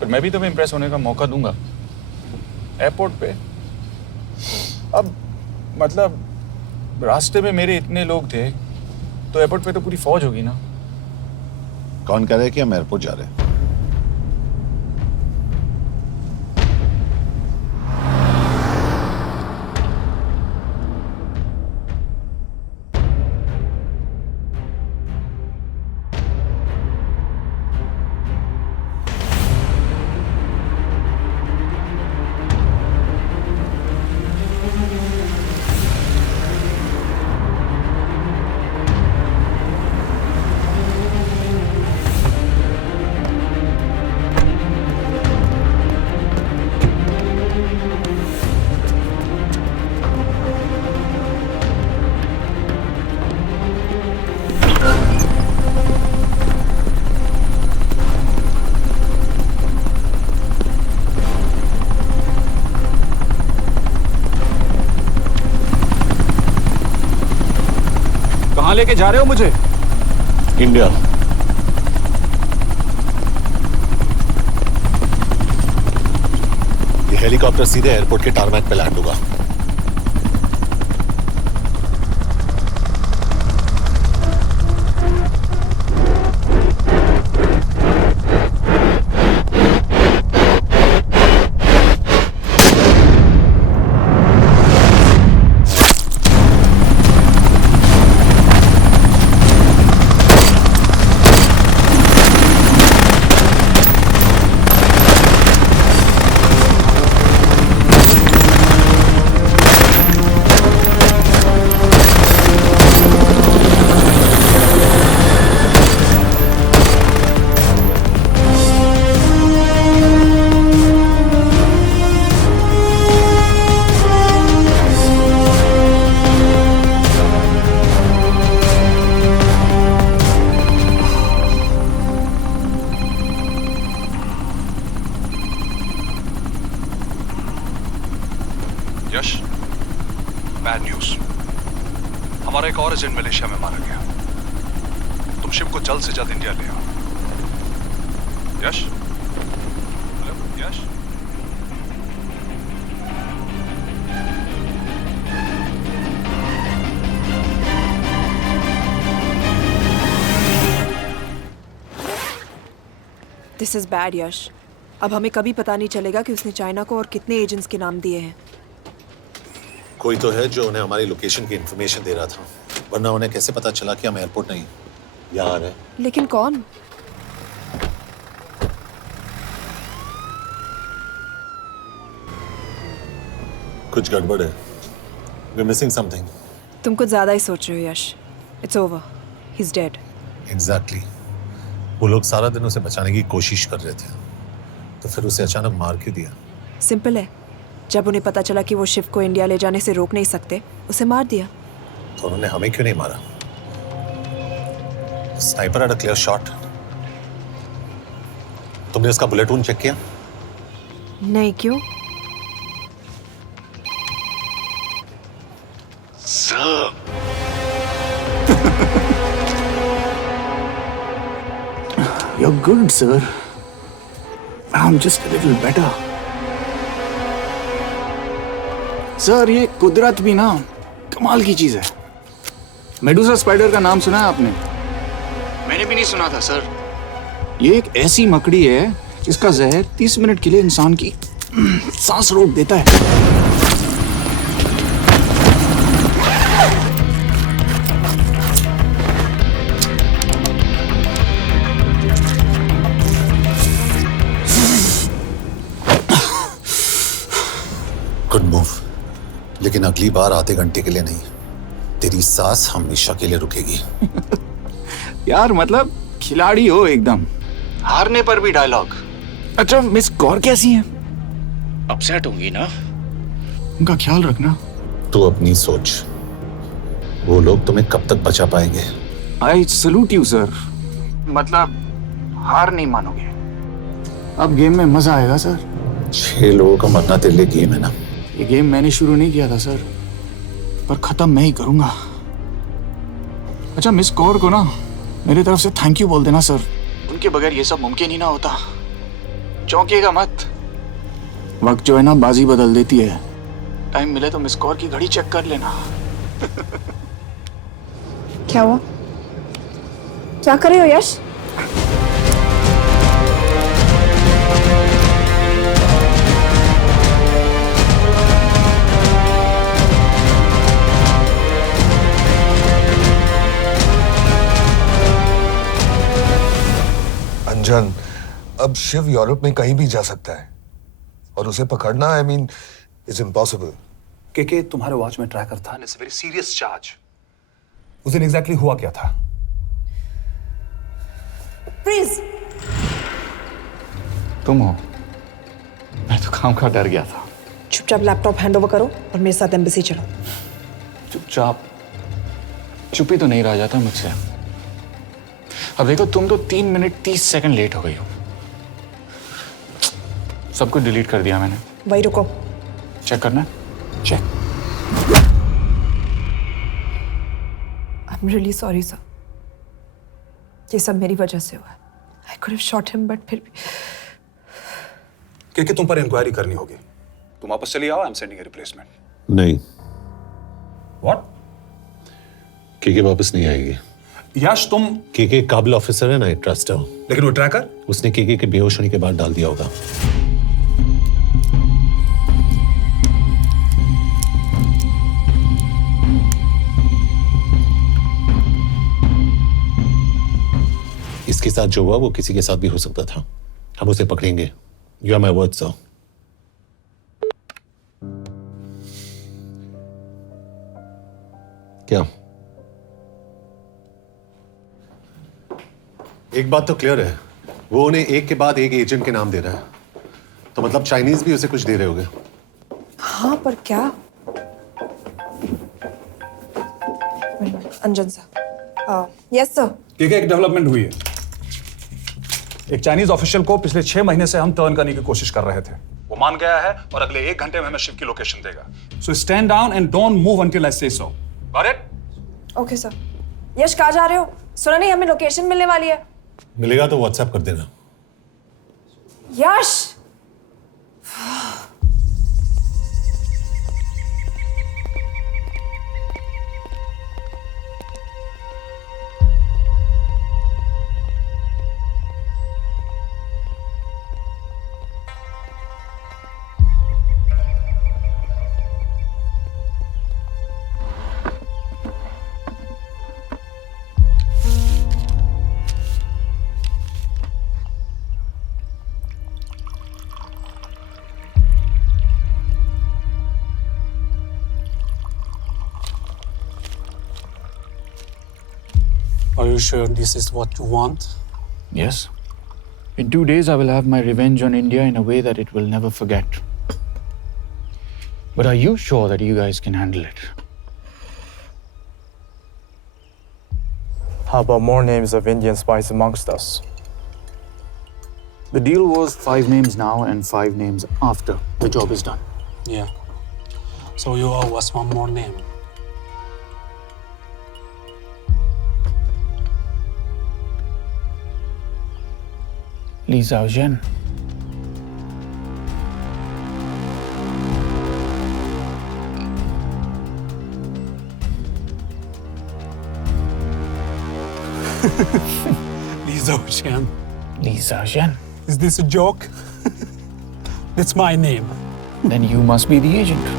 पर मैं भी तुम्हें इम्प्रेस होने का मौका दूंगा एयरपोर्ट पे। अब मतलब रास्ते में मेरे इतने लोग थे तो एयरपोर्ट पे तो पूरी फौज होगी ना। कौन कह रहा है कि हम एयरपोर्ट जा रहे हैं? कहाँ लेके जा रहे हो मुझे? इंडिया। ये हेलीकॉप्टर सीधे एयरपोर्ट के टारमैक पे लैंड होगा। यश, बैड न्यूज। हमारा एक और एजेंट मलेशिया में मारा गया। तुम शिप को जल्द से जल्द इंडिया ले आओ। Yash, hello Yash. This is bad Yash. अब हमें कभी पता नहीं चलेगा कि उसने चाइना को और कितने एजेंट्स के नाम दिए हैं। कोई तो है जो उन्हें हमारी लोकेशन की इंफॉर्मेशन दे रहा था, वरना उन्हें कैसे पता चला कि हम एयरपोर्ट नहीं यहाँ आ रहे हैं? लेकिन कौन? कुछ गड़बड़ है। We're missing something. तुम कुछ ज्यादा ही सोच रहे हो Yash. It's over, he is dead. Exactly. वो लोग सारा दिन उसे बचाने की कोशिश कर रहे थे, तो फिर उसे अचानक मार क्यों दिया? सिंपल है, जब उन्हें पता चला कि वो शिव को इंडिया ले जाने से रोक नहीं सकते, उसे मार दिया। तो उन्होंने हमें क्यों नहीं मारा? Sniper had a clear shot. तुमने उसका बुलेट वुंड चेक किया? नहीं, क्यों? You're good, sir. I'm just a little better. Sir, ये कुदरत भी ना कमाल की चीज है। मेडुसा स्पाइडर का नाम सुना है आपने? मैंने भी नहीं सुना था सर। ये एक ऐसी मकड़ी है जिसका जहर 30 मिनट के लिए इंसान की सांस रोक देता है। गुड मूव, लेकिन अगली बार आधे घंटे के लिए नहीं, तेरी सांस हमेशा के लिए रुकेगी। यार मतलब खिलाड़ी हो एकदम, हारने पर भी डायलॉग। अच्छा मिस कौर कैसी हैं? अपसेट होंगी ना, उनका ख्याल रखना। तू अपनी सोच, वो लोग तुम्हें कब तक बचा पाएंगे? आई सल्यूट यू सर, मतलब हार नहीं मानोगे। अब गेम में मजा आएगा सर। 6 लोगों का मरना तेरे लिए गेम है ना? ये गेम मैंने शुरू नहीं किया था सर, पर खत्म मैं ही करूंगा। अच्छा मिस कौर को ना मेरी तरफ से थैंक यू बोल देना सर, उनके बगैर ये सब मुमकिन ही ना होता। चौंकिएगा मत, वक्त जो है ना बाजी बदल देती है। टाइम मिले तो मिस कौर की घड़ी चेक कर लेना। क्या हुआ? क्या कर रहे हो यश? अंजन, अब शिव यूरोप में कहीं भी जा सकता है और उसे पकड़ना आई मीन इज इम्पॉसिबल। के तुम्हारे वॉच में ट्रैकर था, इट्स वेरी सीरियस चार्ज। उस दिन एग्जैक्टली हुआ क्या था? प्लीज। तुम हो? मैं तो काम का डर गया था। चुपचाप लैपटॉप हैंड ओवर करो और मेरे साथ एम्बेसी चलो। चुपचाप? चुप ही तो नहीं रहा जाता मुझसे। अब देखो तुम तो 3 मिनट 30 सेकंड लेट हो गई हो। सब कुछ डिलीट कर दिया मैंने। वही रुको, चेक करना। Check. I am really sorry sir, ये सब मेरी वजह से हुआ। I could have shot him but फिर भी। के तुम पर इंक्वायरी करनी होगी। तुम वापस चली आओ, I am sending A replacement. नहीं। व्हाट? के वापस नहीं आएगी। यश तुम के काबिल ऑफिसर है ना, ट्रस्ट है। लेकिन वो ट्रैकर? उसने के बेहोश होने के बाद डाल दिया होगा। इसके साथ जो हुआ वो किसी के साथ भी हो सकता था। हम उसे पकड़ेंगे। You are my word sir. क्या? एक बात तो क्लियर है, वो उन्हें एक के बाद एक एजेंट के नाम दे रहा है, तो मतलब चाइनीज भी उसे कुछ दे रहे होंगे। हाँ पर क्या? अंजन सर। Yes sir. एक डेवलपमेंट हुई है। एक चाइनीज ऑफिशियल को पिछले 6 महीने से हम टर्न करने की कोशिश कर रहे थे। वो मान गया है और अगले 1 घंटे में हमें शिव की लोकेशन देगा। So stand down and don't move until I say so. Got it? Okay sir. Yash कहाँ जा रहे हो? सुना नहीं हमें लोकेशन मिलने वाली है। मिलेगा तो व्हाट्सएप कर देना। यश Are you sure this is what you want? Yes. In 2 days, I will have my revenge on India in a way that it will never forget. But are you sure that you guys can handle it? How about more names of Indian spies amongst us? The deal was 5 names now and 5 names after the job is done. Yeah. So you owe us one more name. Li Xiaozhen. Li Xiaozhen. Li Xiaozhen. Is this a joke? That's my name. Then you must be the agent.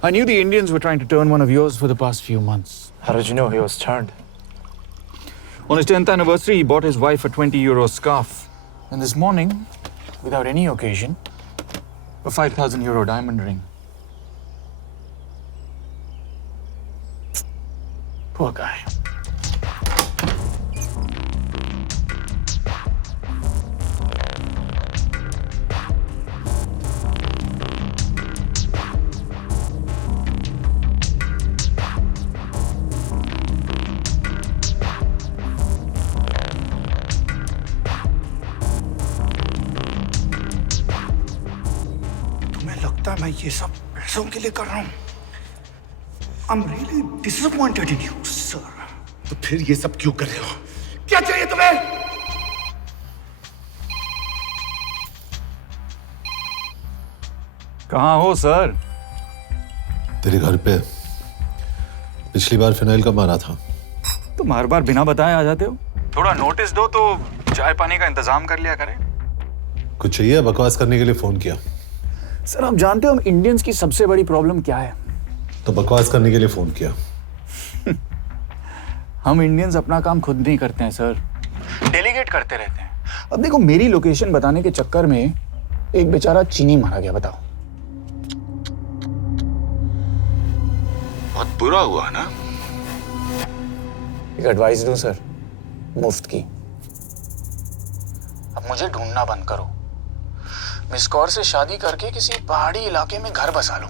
I knew the Indians were trying to turn one of yours for the past few months. How did you know he was turned? On his 10th anniversary, he bought his wife a 20-euro scarf. And this morning, without any occasion, a 5,000 euro diamond ring. Poor guy. तुम्हें लगता है मैं ये सब पैसों के लिए कर रहा हूँ? I'm really disappointed in you, sir. तो फिर ये सब क्यों कर रहे हो? क्या चाहिए तुम्हें? कहाँ हो सर? तेरे घर पे पिछली बार फिनाइल कब मारा था? तुम हर बार बिना बताए आ जाते हो। थोड़ा नोटिस दो तो चाय पानी का इंतजाम कर लिया करें। कुछ चाहिए? बकवास करने के लिए फोन किया। सर आप जानते हो हम इंडियंस की सबसे बड़ी प्रॉब्लम क्या है? तो बकवास करने के लिए फोन किया। हम इंडियंस अपना काम खुद नहीं करते हैं सर, डेलीगेट करते रहते हैं। अब देखो मेरी लोकेशन बताने के चक्कर में एक बेचारा चीनी मारा गया, बताओ। बहुत बुरा हुआ ना? एक एडवाइस दूं सर, मुफ्त की। अब मुझे ढूंढना बंद करो। मिस कौर से शादी करके किसी पहाड़ी इलाके में घर बसा लो।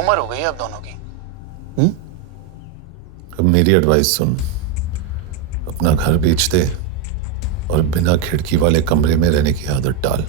उम्र हो गई अब दोनों की। अब मेरी एडवाइस सुन, अपना घर बेच दे और बिना खिड़की वाले कमरे में रहने की आदत डाल।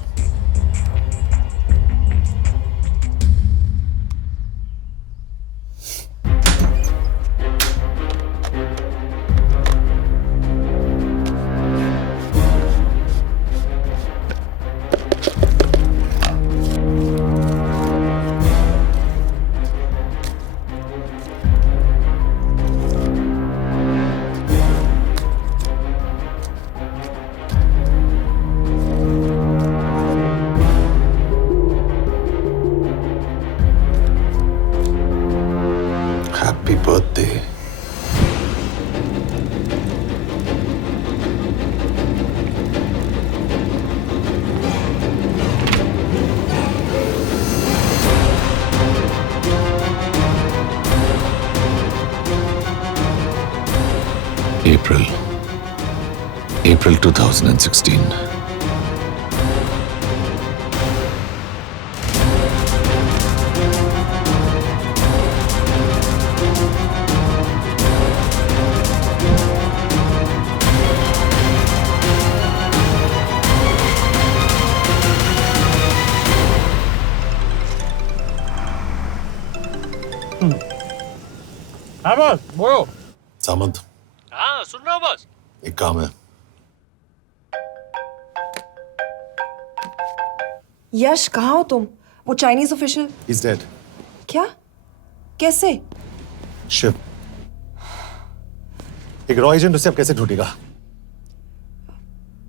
Happy birthday. April 2016. हाँ बॉस, बोलो। सामंत, हाँ सुन रहा हूँ बॉस। एक काम है। यश कहाँ हो तुम? वो चाइनीज ऑफिशियल। He's dead. क्या? कैसे? शिव, एक रॉ एजेंट उसे अब कैसे ढूंढेगा?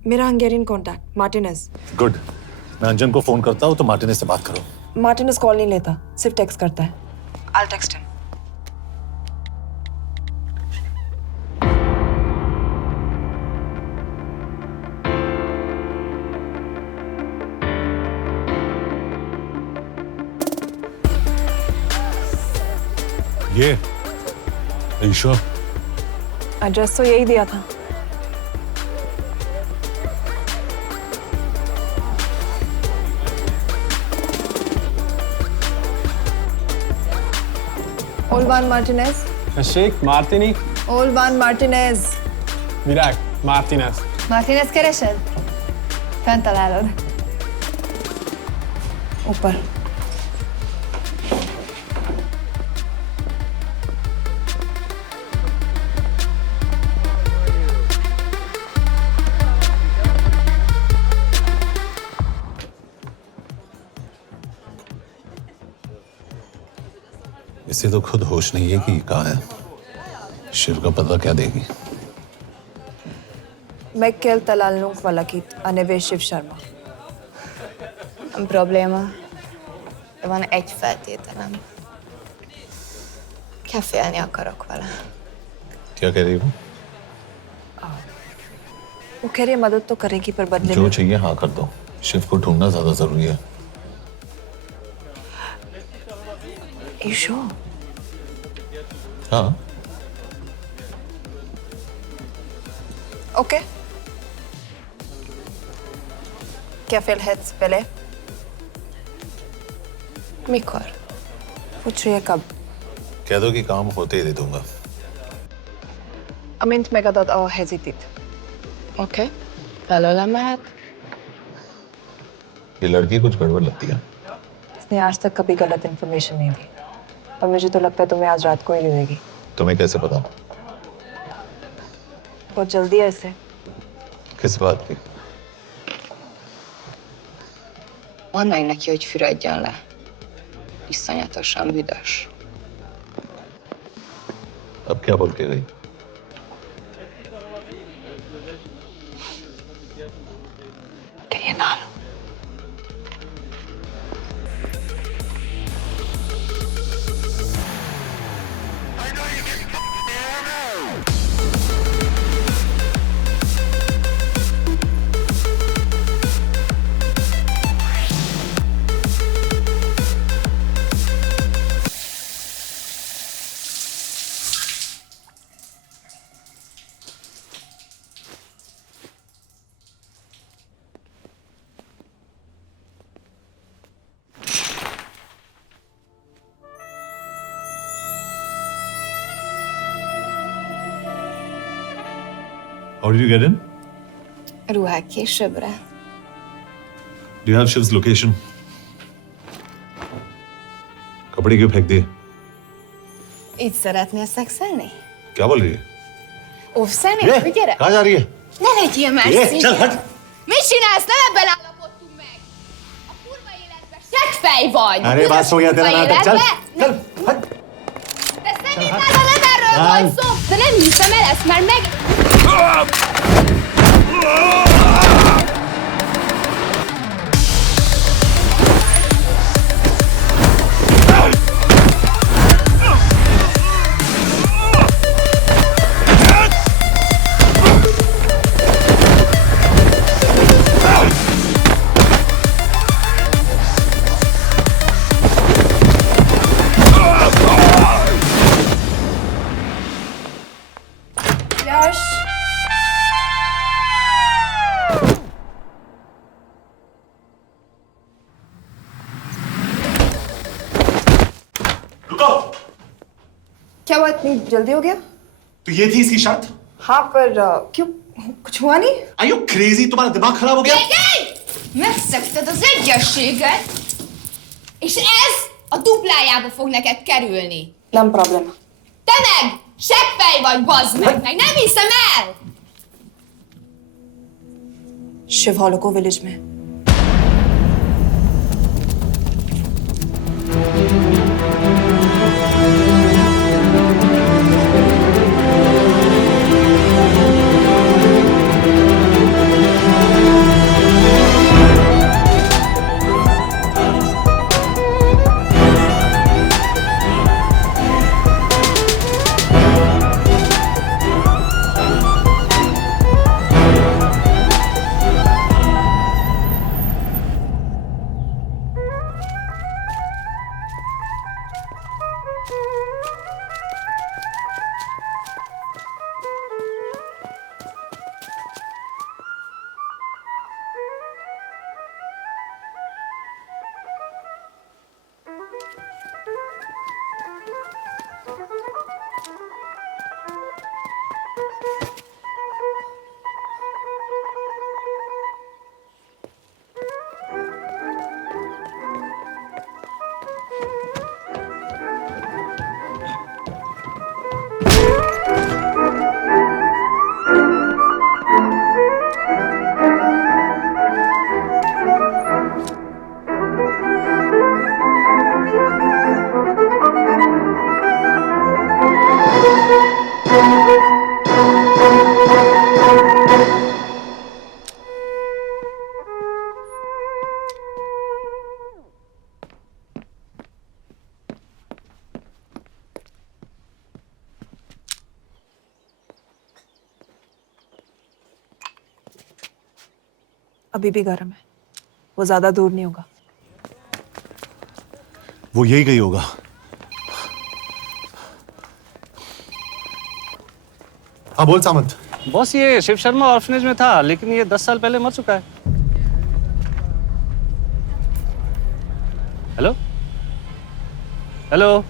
मेरा हंगेरियन कॉन्टैक्ट मार्टिनेज। गुड, मैं अंजन को फोन करता हूँ तो मार्टिनेज से बात करो। मार्टिनेज कॉल नहीं लेता, सिर्फ टेक्स्ट करता है। I'll text him. ये sure? एड्रेस तो यही दिया था। Olvan Martinez. Sheikh Martini. Olvan Martinez. Virág Martinez. Martinez keresed? Fent találod. ऊपर। इसे तो खुद होश नहीं है कि कहाँ है। शिव का पता क्या देगी? Megkél találnunk valakit, a neve Shiv Sharma. Nem probléma. De van egy feltételem. Kefélni akarok vele. क्या कह रही हो? वो कह रही है मदद तो करेगी पर बदले जो में चाहिए हाँ कर दो। शिव को ढूंढना ज्यादा जरूरी है। You sure? हाँ। Okay. क्या félhetsz vele? Mikor? पूछ रही है कब? कह दो कि काम होते ही दे दूंगा। Amint megadod a hezitit. Oké. Belőle mehet. ये लड़की कुछ गड़बड़ लगती है। इसने आज तक कभी गलत इन्फॉर्मेशन नहीं दी और मुझे तो लगता है तुम्हें आज रात को ही ले देगी। तुम्हें कैसे पता? बहुत जल्दी है इसे। किस बात की? Mondd meg neki, hogy fürödjön le. Iszonyatosan büdös. अब क्या बोल के गई? How did you get in? Ruhák későbbre. Do you have Shiv's location? कपड़े क्यों फेंक दिए? Így szeretnél szexelni? क्या बोल रही है? Óvszerni? ये, Hogy gyere? कहाँ जा रही है? Ne legyél már ये, színes! चल हट! Mit csinálsz? Nem ebben állapodtunk meg! A kurva életben seggfej vagy! अरे बात हो गया तेरा नाटक चल चल हट De szerintem nem erről van szó! De nem hiszem el ezt, mert meg... Yaş! रुको। क्या हुआ इतनी जल्दी हो गया? तो ये थी इसकी शर्त? हाँ पर क्यों कुछ हुआ नहीं? Are you crazy? तुम्हारा दिमाग खराब हो गया? Megszegted az egyességet, és ez a duplájába fog neked kerülni. Nem probléma. Te meg! Seggfej vagy, bazd meg! Nem hiszem el! Shiv Holloko village में। अभी भी गर्म है, वो ज्यादा दूर नहीं होगा। वो यही कहीं होगा। हाँ बोल सामंत। बॉस ये शिव शर्मा ऑर्फनेज में था, लेकिन ये 10 साल पहले मर चुका है। Hello hello.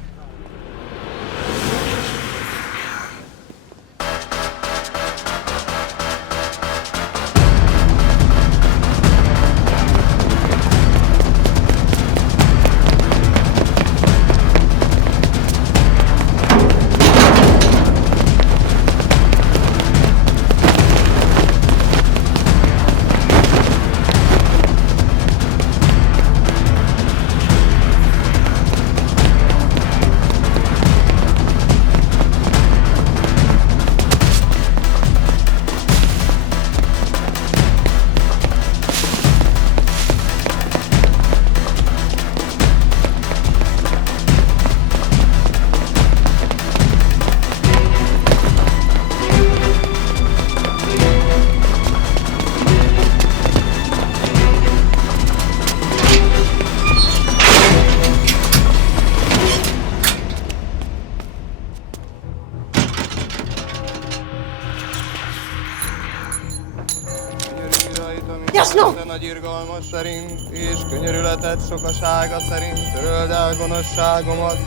Jasno! Nagy irgalmas szerint, és könyörületed sokasága szerint töröld el gonoszságomat,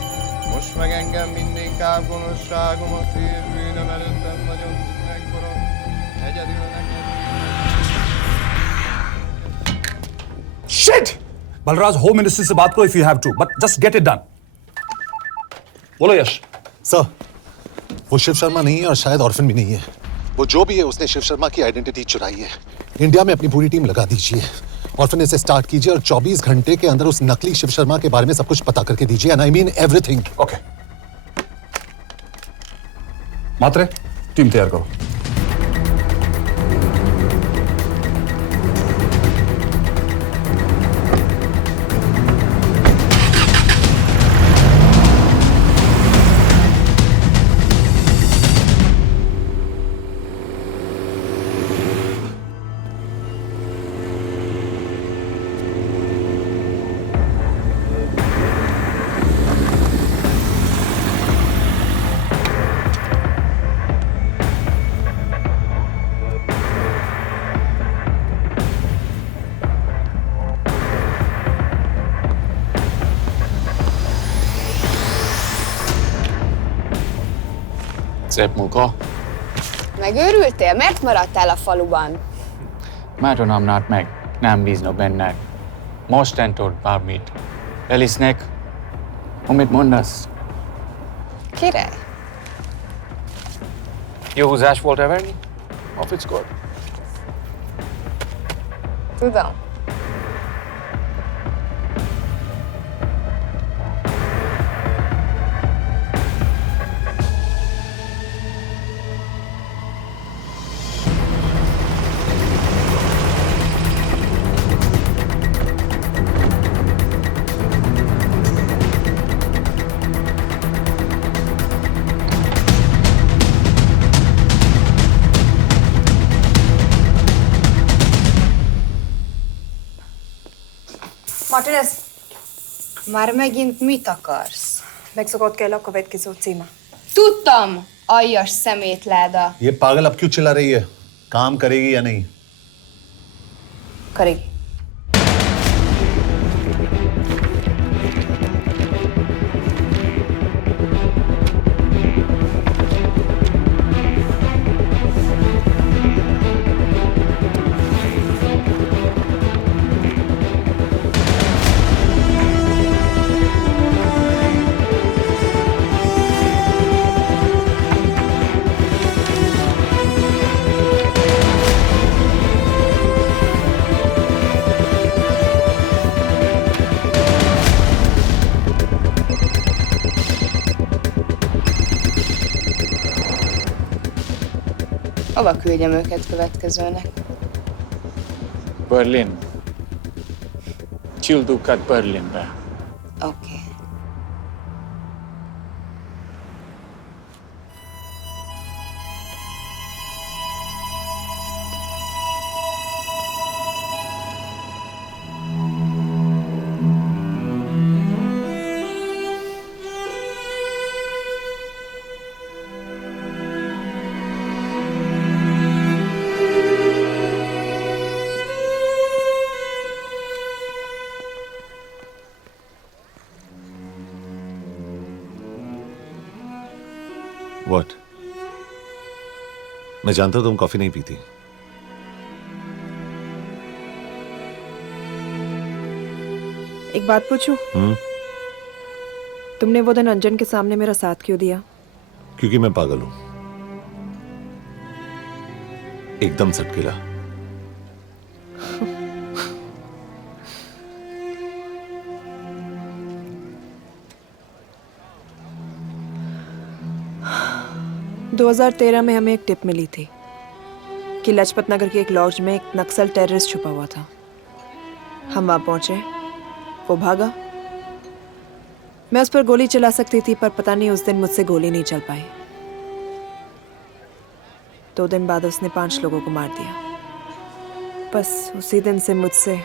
most meg engem mindinkább gonoszságomat, és bűnöm előttem nagyon megkorod, egyedül neked. Shit! Balraj, home minister से बात करो if you have to, but just get it done. बोलो यश। Sir, वो शिव शर्मा नहीं है और शायद orphan भी नहीं है। वो जो भी है उसने शिव शर्मा की आइडेंटिटी चुराई है। इंडिया में अपनी पूरी टीम लगा दीजिए, ऑर्फन से स्टार्ट कीजिए और 24 घंटे के अंदर उस नकली शिव शर्मा के बारे में सब कुछ पता करके दीजिए। And I mean everything. Okay. Matre, team तैयार करो। Szép munka. Megőrültél? Miért maradtál a faluban? Mert nem nárt meg, nem bíznak bennek. Mostantól bármit. Elisnek, amit mondasz. Király. Jó húzás volt Everni? Ofickor. Tudom. Martinez, Már megint mit akarsz? megszokott kell a következő címe. Tudtam, aljas szemétláda. ये पागल अब क्यों चिल्ला रही है? काम करेगी या नहीं? करेगी। Hova küldjem őket következőnek? Berlin. Küldőket Berlinbe. Oké. What? मैं जानता हूं तुम कॉफी नहीं पीती। एक बात पूछूं? तुमने वो दिन अंजन के सामने मेरा साथ क्यों दिया? क्योंकि मैं पागल हूं, एकदम सटकेला। – 2013 में हमें एक टिप मिली थी कि लाजपत नगर के एक लॉज में एक नक्सल टेररिस्ट छुपा हुआ था। हम वहां पहुंचे, वो भागा। मैं उस पर गोली चला सकती थी, पर पता नहीं उस दिन मुझसे गोली नहीं चल पाई। 2 दिन बाद उसने 5 लोगों को मार दिया। बस उसी दिन से मुझसे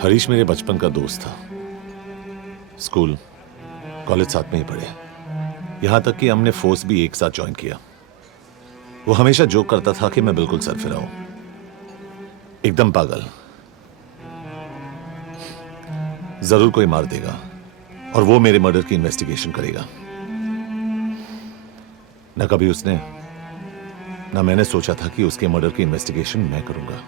हरीश मेरे बचपन का दोस्त था। स्कूल, कॉलेज साथ में ही पढ़े, यहां तक कि हमने फोर्स भी एक साथ ज्वाइन किया। वो हमेशा जोक करता था कि मैं बिल्कुल सरफिरा हूं, एकदम पागल। जरूर कोई मार देगा और वो मेरे मर्डर की इन्वेस्टिगेशन करेगा। न कभी उसने, न मैंने सोचा था कि उसके मर्डर की इन्वेस्टिगेशन मैं करूंगा।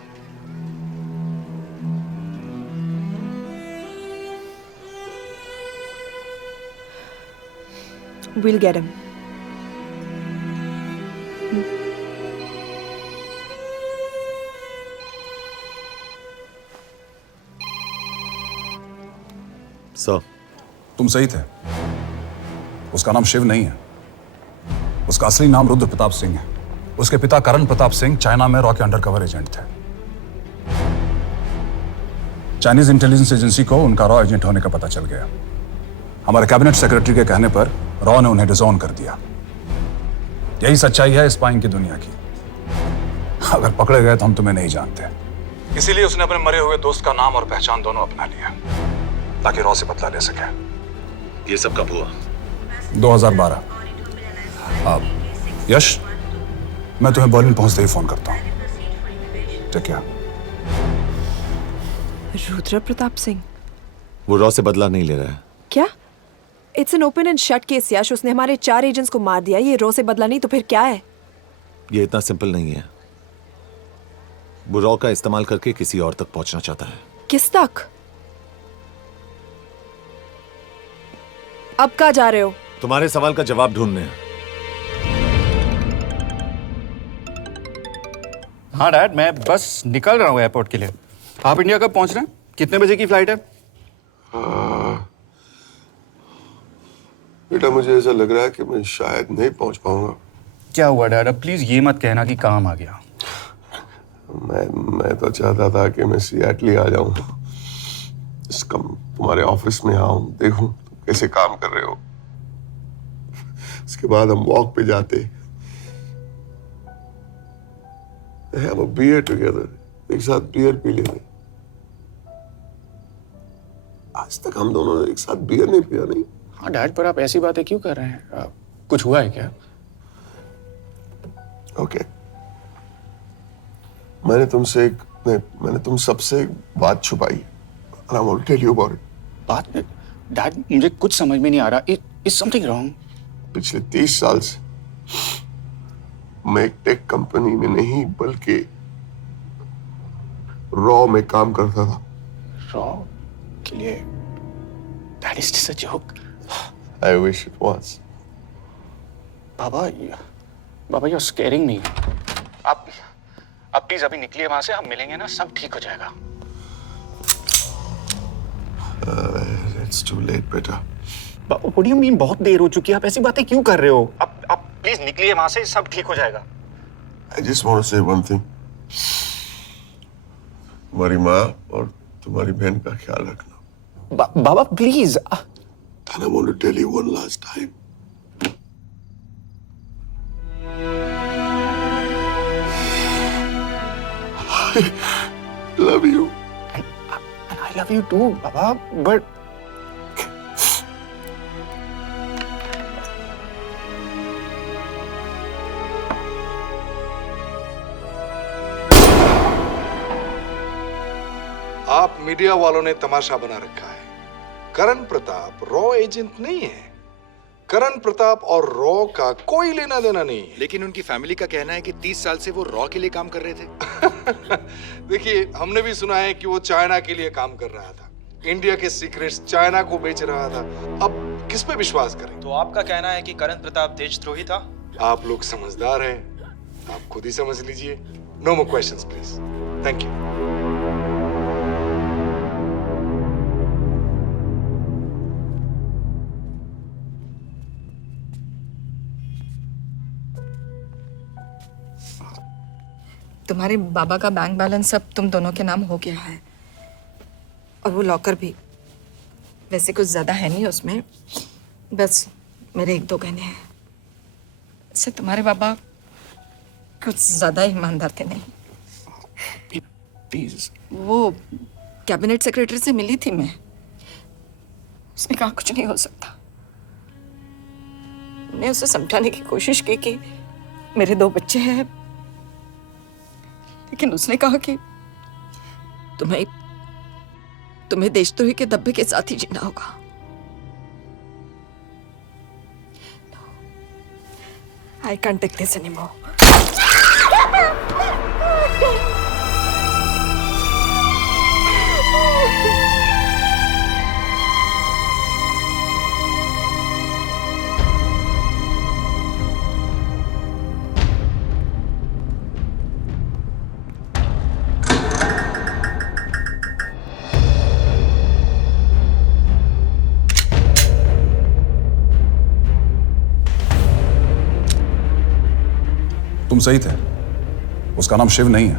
We'll get him. सर, तुम सही थे। उसका नाम शिव नहीं है, उसका असली नाम रुद्र प्रताप सिंह है। उसके पिता करण प्रताप सिंह चाइना में रॉ के अंडरकवर एजेंट थे। चाइनीज इंटेलिजेंस एजेंसी को उनका रॉ एजेंट होने का पता चल गया। हमारे कैबिनेट सेक्रेटरी के कहने पर रॉ ने उन्हें डिसऑन कर दिया। यही सच्चाई है स्पाइंग की दुनिया की। अगर पकड़े गए तो हम तुम्हें नहीं जानते, इसीलिए उसने अपने मरे हुए दोस्त का नाम और पहचान दोनों अपना लिया ताकि रॉ से बदला ले सके। ये सब कब हुआ? 2012। अब यश, मैं तुम्हें बर्लिन पहुंचते ही फोन करता हूं। ठीक है। रुद्र प्रताप सिंह वो रॉ से बदला नहीं ले रहा है। क्या? It's an open and shut case Yash. उसने हमारे 4 एजेंट्स को मार दिया। ये रॉ से बदला नहीं तो फिर क्या है? ये इतना सिंपल नहीं है। वो रॉ का इस्तेमाल करके किसी और तक पहुंचना चाहता है। किस तक? अब कहाँ जा रहे हो? तुम्हारे सवाल का जवाब ढूंढने। हाँ डैड, मैं बस निकल रहा हूँ एयरपोर्ट के लिए। आप इंडिया कब पहुंच रहे हैं? कितने बजे की फ्लाइट है? बेटा, मुझे ऐसा लग रहा है कि मैं शायद नहीं पहुंच पाऊंगा। क्या हुआ डैड? अब प्लीज ये मत कहना कि काम आ गया। मैं तो चाहता था कि मैं सिएटल ही आ जाऊं, तुम्हारे ऑफिस में आऊं, देखूं तुम कैसे काम कर रहे हो। उसके बाद हम वॉक पे जाते, have a beer together, एक साथ बियर पी लेते। आज तक हम दोनों ने एक साथ बियर नहीं पिया। नहीं। हाँ डैड, पर आप ऐसी बातें क्यों कर रहे हैं? कुछ हुआ है क्या? ओके। मैंने तुम सबसे एक बात छुपाई। And I want to tell you about it. बात में डैड, मुझे कुछ समझ में नहीं आ रहा। Is something wrong? पिछले 30 साल से मैं एक टेक कंपनी में नहीं बल्कि रॉ में काम करता था। रॉ के लिए? That is just a joke. I wish it was. Baba you're scaring me. आप प्लीज अभी निकलिए वहां से, हम मिलेंगे ना, सब ठीक हो जाएगा। It's too late, बेटा। What do you mean बहुत देर हो चुकी है? आप ऐसी बातें क्यों कर रहे हो? आप प्लीज निकलिए वहां से, सब ठीक हो जाएगा। I just want to say one thing. तुम्हारी माँ और तुम्हारी बहन का ख्याल रखना। बाबा please. And I want to tell you one last time. I love you. And I love you too, Baba, but media वालों ने तमाशा बना रखा है। करण प्रताप रॉ एजेंट नहीं है। करण प्रताप और रॉ का कोई लेना देना नहीं है। लेकिन उनकी फैमिली का कहना है कि 30 साल से वो रॉ के लिए काम कर रहे थे। देखिए, हमने भी सुना है कि वो चाइना के लिए काम कर रहा था, इंडिया के सीक्रेट्स चाइना को बेच रहा था। अब किस पे विश्वास करें? तो आपका कहना है कि करण प्रताप देशद्रोही था? आप लोग समझदार हैं, आप खुद ही समझ लीजिए। No more questions please. Thank you. तुम्हारे बाबा का बैंक बैलेंस अब तुम दोनों के नाम हो गया है, और वो लॉकर भी। वैसे कुछ ज्यादा है नहीं उसमें, बस मेरे 1-2 गहने हैं। वैसे तुम्हारे बाबा कुछ ज्यादा ईमानदार थे नहीं। प्लीज। वो कैबिनेट सेक्रेटरी से मिली थी मैं, उसने कहा कुछ नहीं हो सकता। मैंने उसे समझाने की कोशिश की कि मेरे 2 बच्चे हैं, लेकिन उसने कहा कि तुम्हें देशद्रोही के दब्बे के साथ ही जीना होगा। I can't take this anymore. तुम सही थे, उसका नाम शिव नहीं है,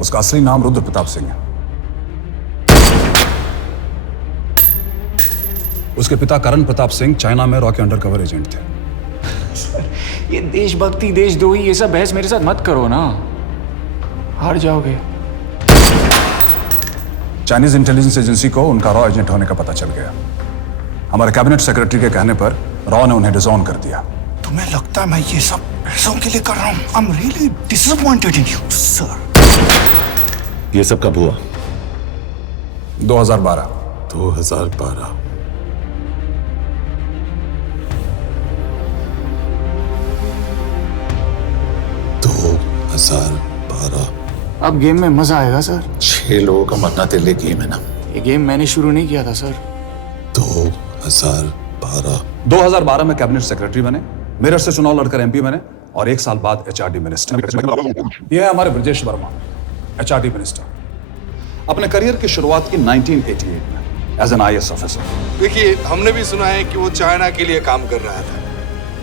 उसका असली नाम रुद्र प्रताप सिंह है। उसके पिता करण प्रताप सिंह चाइना में रॉ के अंडरकवर एजेंट थे। ये देशभक्ति देशद्रोही ये सब बहस मेरे साथ मत करो ना, हार जाओगे। चाइनीज इंटेलिजेंस एजेंसी को उनका रॉ एजेंट होने का पता चल गया। हमारे कैबिनेट सेक्रेटरी के कहने पर रॉ ने उन्हें डिसऑन कर दिया। तुम्हें लगता है मैं ये सब पैसों के लिए कर रहा हूँ? I'm really disappointed in you, sir. ये सब कब हुआ? 2012। 2012। अब गेम में मजा आएगा सर। 6 लोगों का मरना तेरे गेम है ना? ये गेम मैंने शुरू नहीं किया था सर। 2012 में कैबिनेट सेक्रेटरी बने, मेरठ से चुनाव लड़कर एमपी बने, और 1 साल बाद एचआरडी मिनिस्टर। यह है हमारे ब्रजेश वर्मा, एचआरडी मिनिस्टर। अपने करियर की शुरुआत की 1988 में एज एन आईएएस ऑफिसर। देखिए, हमने भी सुना है कि वो चाइना के लिए काम कर रहा था,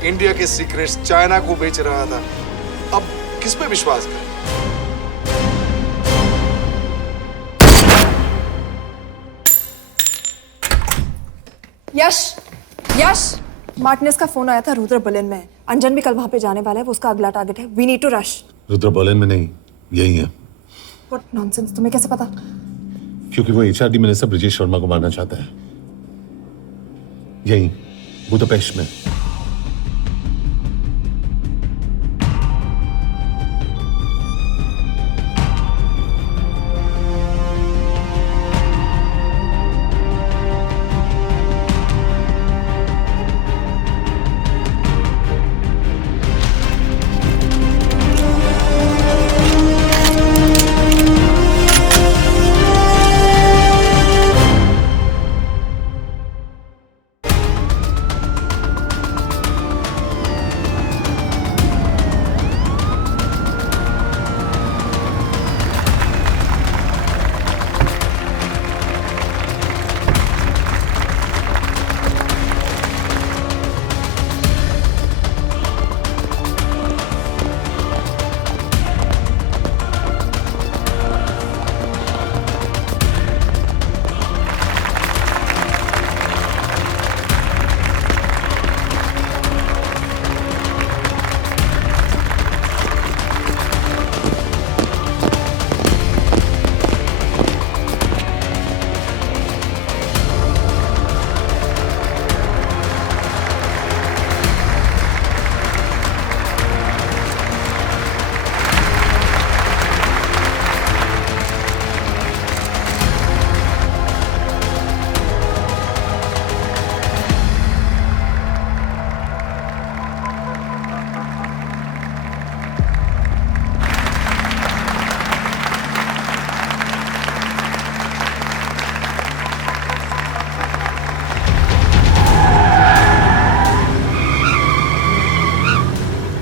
इंडिया के सीक्रेट्स चाइना को बेच रहा था। अब किस पे विश्वास करें? यश, मार्टिनेस का फोन आया था। रुद्र बर्लिन में है। अंजन भी कल वहां पे जाने वाला है, वो उसका अगला टारगेट है। We need to rush. Rudra Berlin में नहीं, यही है। व्हाट नॉनसेंस, तुम्हें कैसे पता? क्योंकि वो एचआरडी मिनिस्टर ब्रजेश वर्मा को मारना चाहता है, यही बुदापेस्ट में।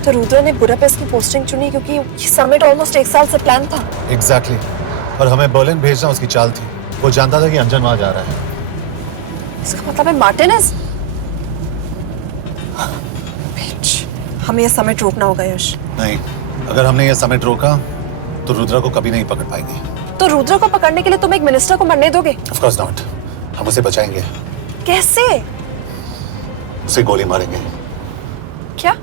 तो रुद्र ने बुडापेस्ट की पोस्टिंग चुनी क्योंकि ये समिट ऑलमोस्ट 1 साल से प्लान था। एग्जैक्टली और हमें बर्लिन भेजना उसकी चाल थी। वो जानता था कि अंजन वहां जा रहा है। इसका मतलब है मार्टिनेज। हमें ये समिट रोकना होगा यश। नहीं, अगर हमने ये समिट रोका तो रुद्रा को कभी नहीं पकड़ पाएंगे। तो रुद्र को पकड़ने के लिए तुम एक मिनिस्टर को मरने दोगे? Of course not. हम उसे बचाएंगे। कैसे? उसे गोली मारेंगे। क्या?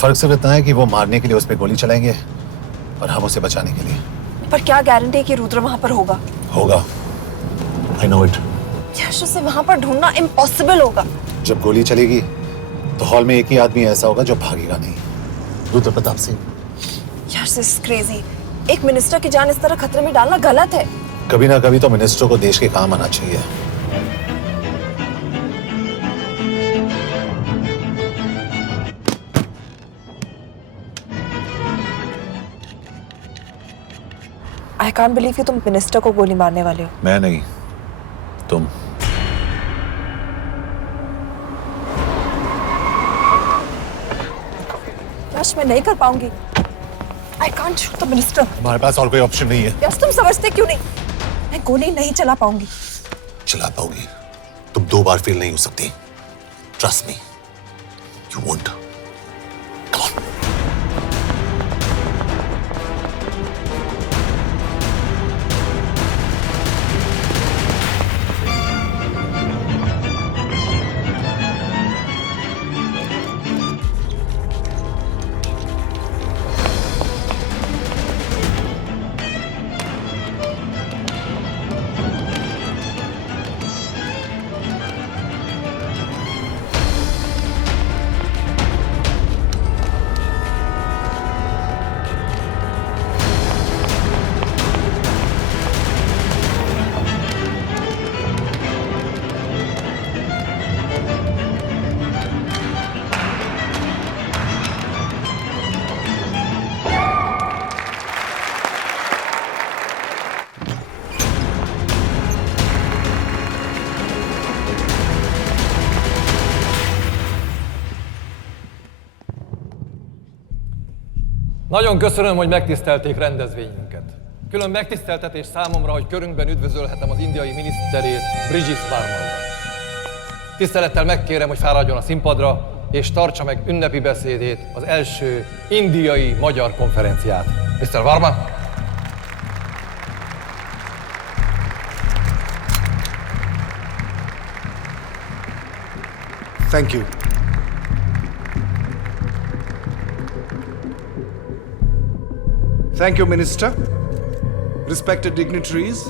फर्क सिर्फ इतना है कि वो मारने के लिए उस पर गोली चलाएंगे और हम उसे बचाने के लिए। पर क्या गारंटी है कि रुद्र वहां पर होगा? होगा। I know it. यश, उसे वहां पर ढूंढना इम्पॉसिबल होगा। जब गोली चलेगी तो हॉल में एक ही आदमी ऐसा होगा जो भागेगा नहीं। रुद्र प्रताप सिंह। यश, दिस इज क्रेजी। एक मिनिस्टर की जान इस तरह खतरे में डालना गलत है। कभी ना कभी तो मिनिस्टर को देश के काम आना चाहिए। I can't believe कि तुम मिनिस्टर को गोली मारने वाले हो। मैं नहीं, तुम। यश, मैं नहीं कर पाऊंगी। I can't shoot the minister। हमारे पास और कोई ऑप्शन नहीं है। यश, तुम समझते क्यों नहीं? मैं गोली नहीं चला पाऊंगी। चला पाओगी। तुम 2 बार फेल नहीं हो सकती। Trust me, you won't. Nagyon köszönöm, hogy megtisztelték rendezvényünket. Külön megtiszteltetés számomra, hogy körünkben üdvözölhetem az indiai miniszterét, Brigitte Varmalt. Tisztelettel megkérem, hogy fáradjon a színpadra, és tartsa meg ünnepi beszédét az első indiai-magyar konferenciát. Mr. Varma? Thank you. Thank you, Minister. Respected dignitaries,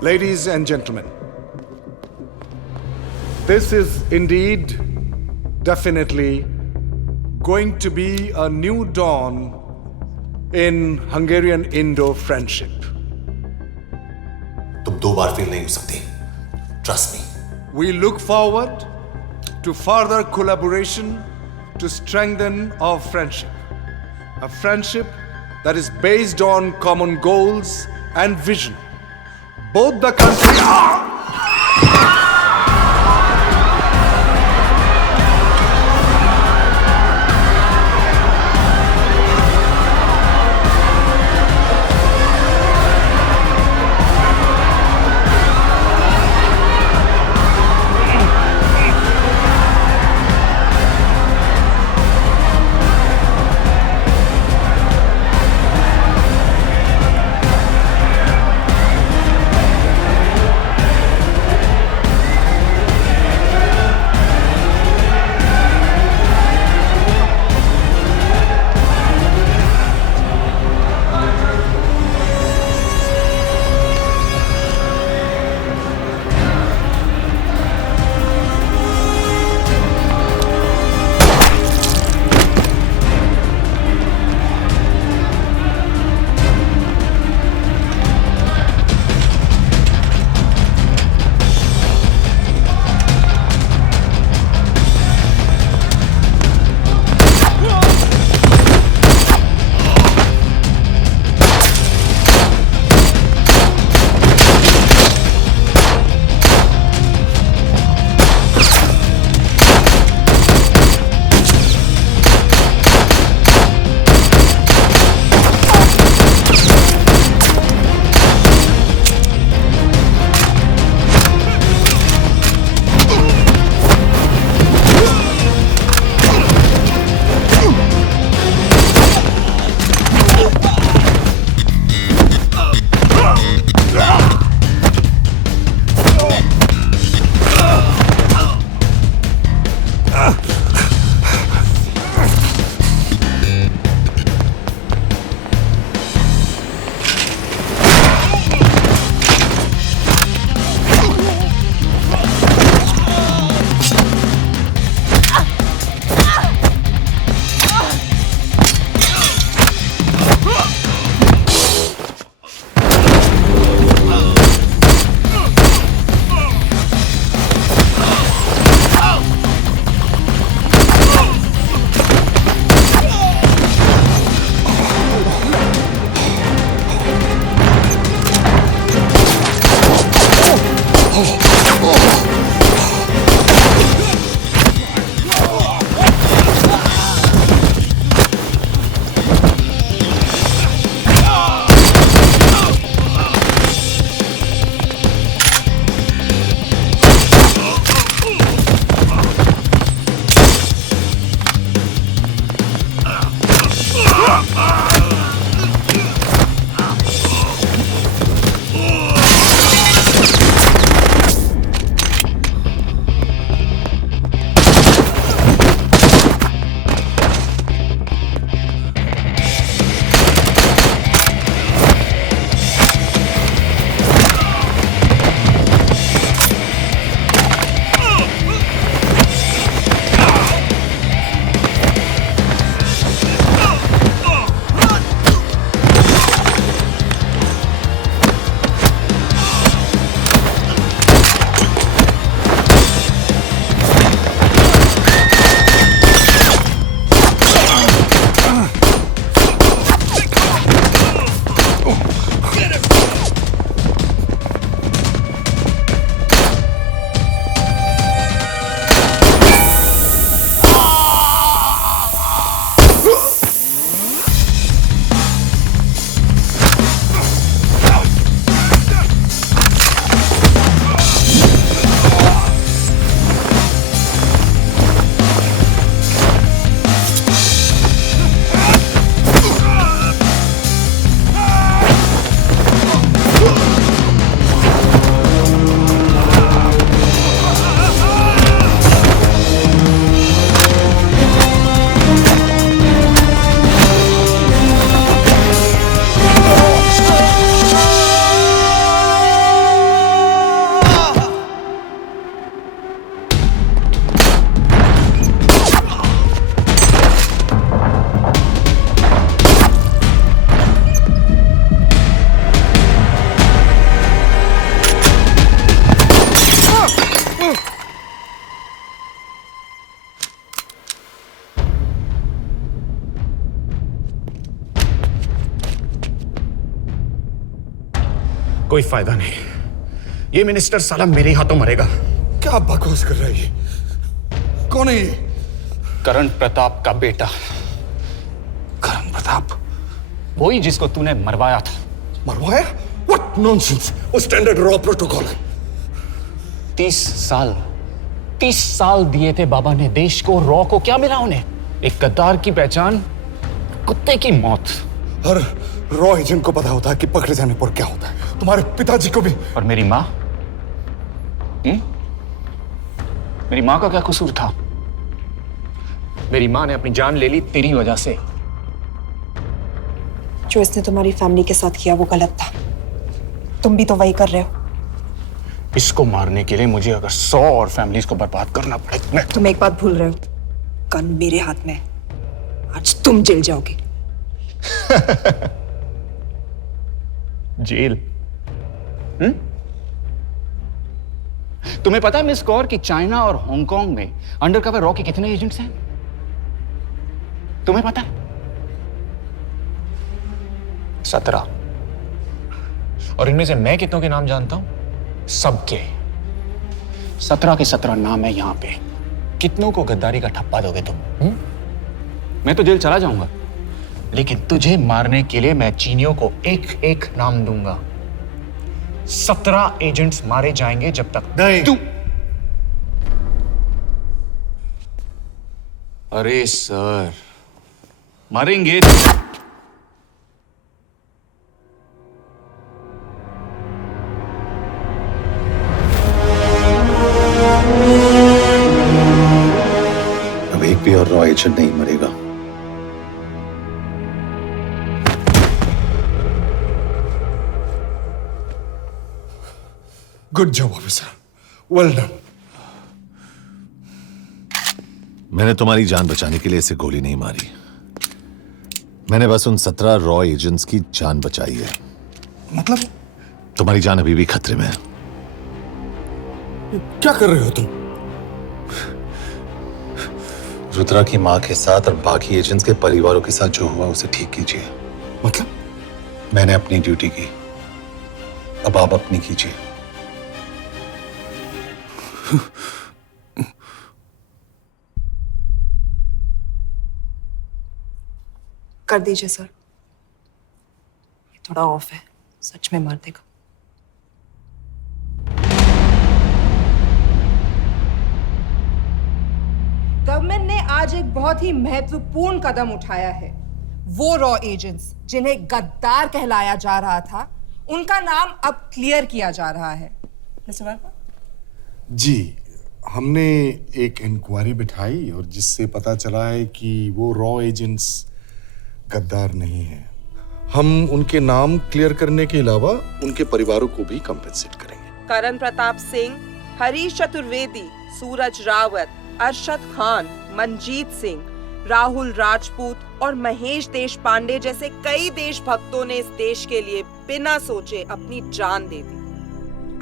ladies and gentlemen. This is indeed, definitely, going to be a new dawn in Hungarian-Indo friendship. तुम 2 बार fail नहीं हो सकती। Trust me. We look forward to further collaboration to strengthen our friendship. A friendship that is based on common goals and vision. Both the countries... कोई फायदा नहीं, ये minister साला मेरे हाथों मरेगा। क्या बकवास कर रहा है ये? कौन है ये? करण प्रताप का बेटा। करण प्रताप? वही जिसको तूने मरवाया था। मरवाया? What nonsense! वो स्टैंडर्ड रॉ प्रोटोकॉल है। 30 साल दिए थे बाबा ने देश को, रॉ को क्या मिला उन्हें? एक गद्दार की पहचान, कुत्ते की मौत। हर रॉ एजेंट को पता होता है कि पकड़े जाने पर क्या होता है। तुम्हारे पिताजी को भी। और मेरी माँ? मेरी माँ का क्या कसूर था? मेरी माँ ने अपनी जान ले ली तेरी वजह से। जो इसने तुम्हारी फैमिली के साथ किया वो गलत था। तुम भी तो वही कर रहे हो। इसको मारने के लिए मुझे अगर 100 और फैमिलीज को बर्बाद करना पड़े। तुम एक बात भूल रहे हो, गन मेरे हाथ में। आज तुम जेल जाओगे। जेल? तुम्हें पता है मिस कौर कि चाइना और हांगकांग में अंडरकवर रॉ के कितने एजेंट्स हैं? तुम्हें पता है? 17। और इनमें से मैं कितनों के नाम जानता हूं? सबके। 17 के 17 नाम है यहां पे। कितनों को गद्दारी का ठप्पा दोगे तुम? मैं तो जेल चला जाऊंगा, लेकिन तुझे मारने के लिए मैं चीनियों को एक एक नाम दूंगा। 17 एजेंट्स मारे जाएंगे जब तक नहीं। तू। अरे सर, मारेंगे। अब एक भी और रॉ एजेंट नहीं मरेगा। Good job officer, well done. मैंने तुम्हारी जान बचाने के लिए इसे गोली नहीं मारी। मैंने बस उन 17 रॉ एजेंट्स की जान बचाई है। मतलब? तुम्हारी जान अभी भी खतरे में है। क्या कर रहे हो तुम? रुद्रा की मां के साथ और बाकी एजेंट्स के परिवारों के साथ जो हुआ उसे ठीक कीजिए। मतलब? मैंने अपनी ड्यूटी की, अब आप अपनी कीजिए। कर दीजिए सर, ये थोड़ा ऑफ है, सच में मार देगा। गवर्नमेंट ने आज एक बहुत ही महत्वपूर्ण कदम उठाया है। वो रॉ एजेंट्स जिन्हें गद्दार कहलाया जा रहा था, उनका नाम अब क्लियर किया जा रहा है। मिस्टर वर्मा? जी, हमने एक इंक्वायरी बिठाई और जिससे पता चला है कि वो रॉ एजेंट्स गद्दार नहीं है। हम उनके नाम क्लियर करने के अलावा उनके परिवारों को भी कंपेंसेट करेंगे। करण प्रताप सिंह, हरीश चतुर्वेदी, सूरज रावत, अरशद खान, मनजीत सिंह, राहुल राजपूत और महेश देशपांडे जैसे कई देशभक्तों ने इस देश के लिए बिना सोचे अपनी जान दे दी।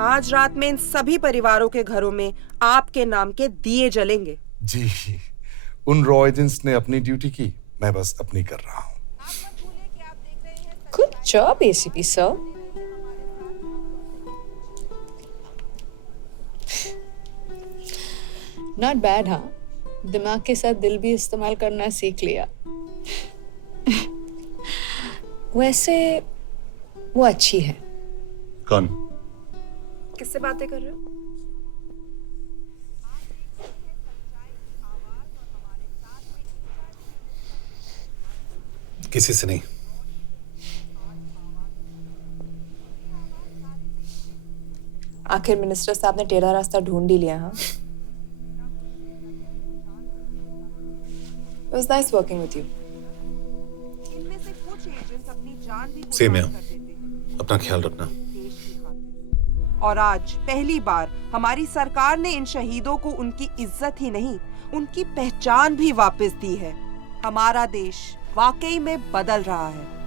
आज रात में इन सभी परिवारों के घरों में आपके नाम के दिए जलेंगे। जी, उन रॉ एजेंट्स ने अपनी ड्यूटी की, मैं बस अपनी कर रहा हूँ। Good job, ACP sir. Not bad, हाँ? दिमाग के साथ दिल भी इस्तेमाल करना सीख लिया। वैसे वो अच्छी है। कौन? किससे बातें कर रहे हो? किसी से नहीं। आखिर मिनिस्टर साहब ने टेढ़ा रास्ता ढूंढ ही लिया। हाँ, It was nice working with you. Same है। अपना ख्याल रखना। और आज पहली बार हमारी सरकार ने इन शहीदों को उनकी इज्जत ही नहीं, उनकी पहचान भी वापस दी है। हमारा देश वाकई में बदल रहा है।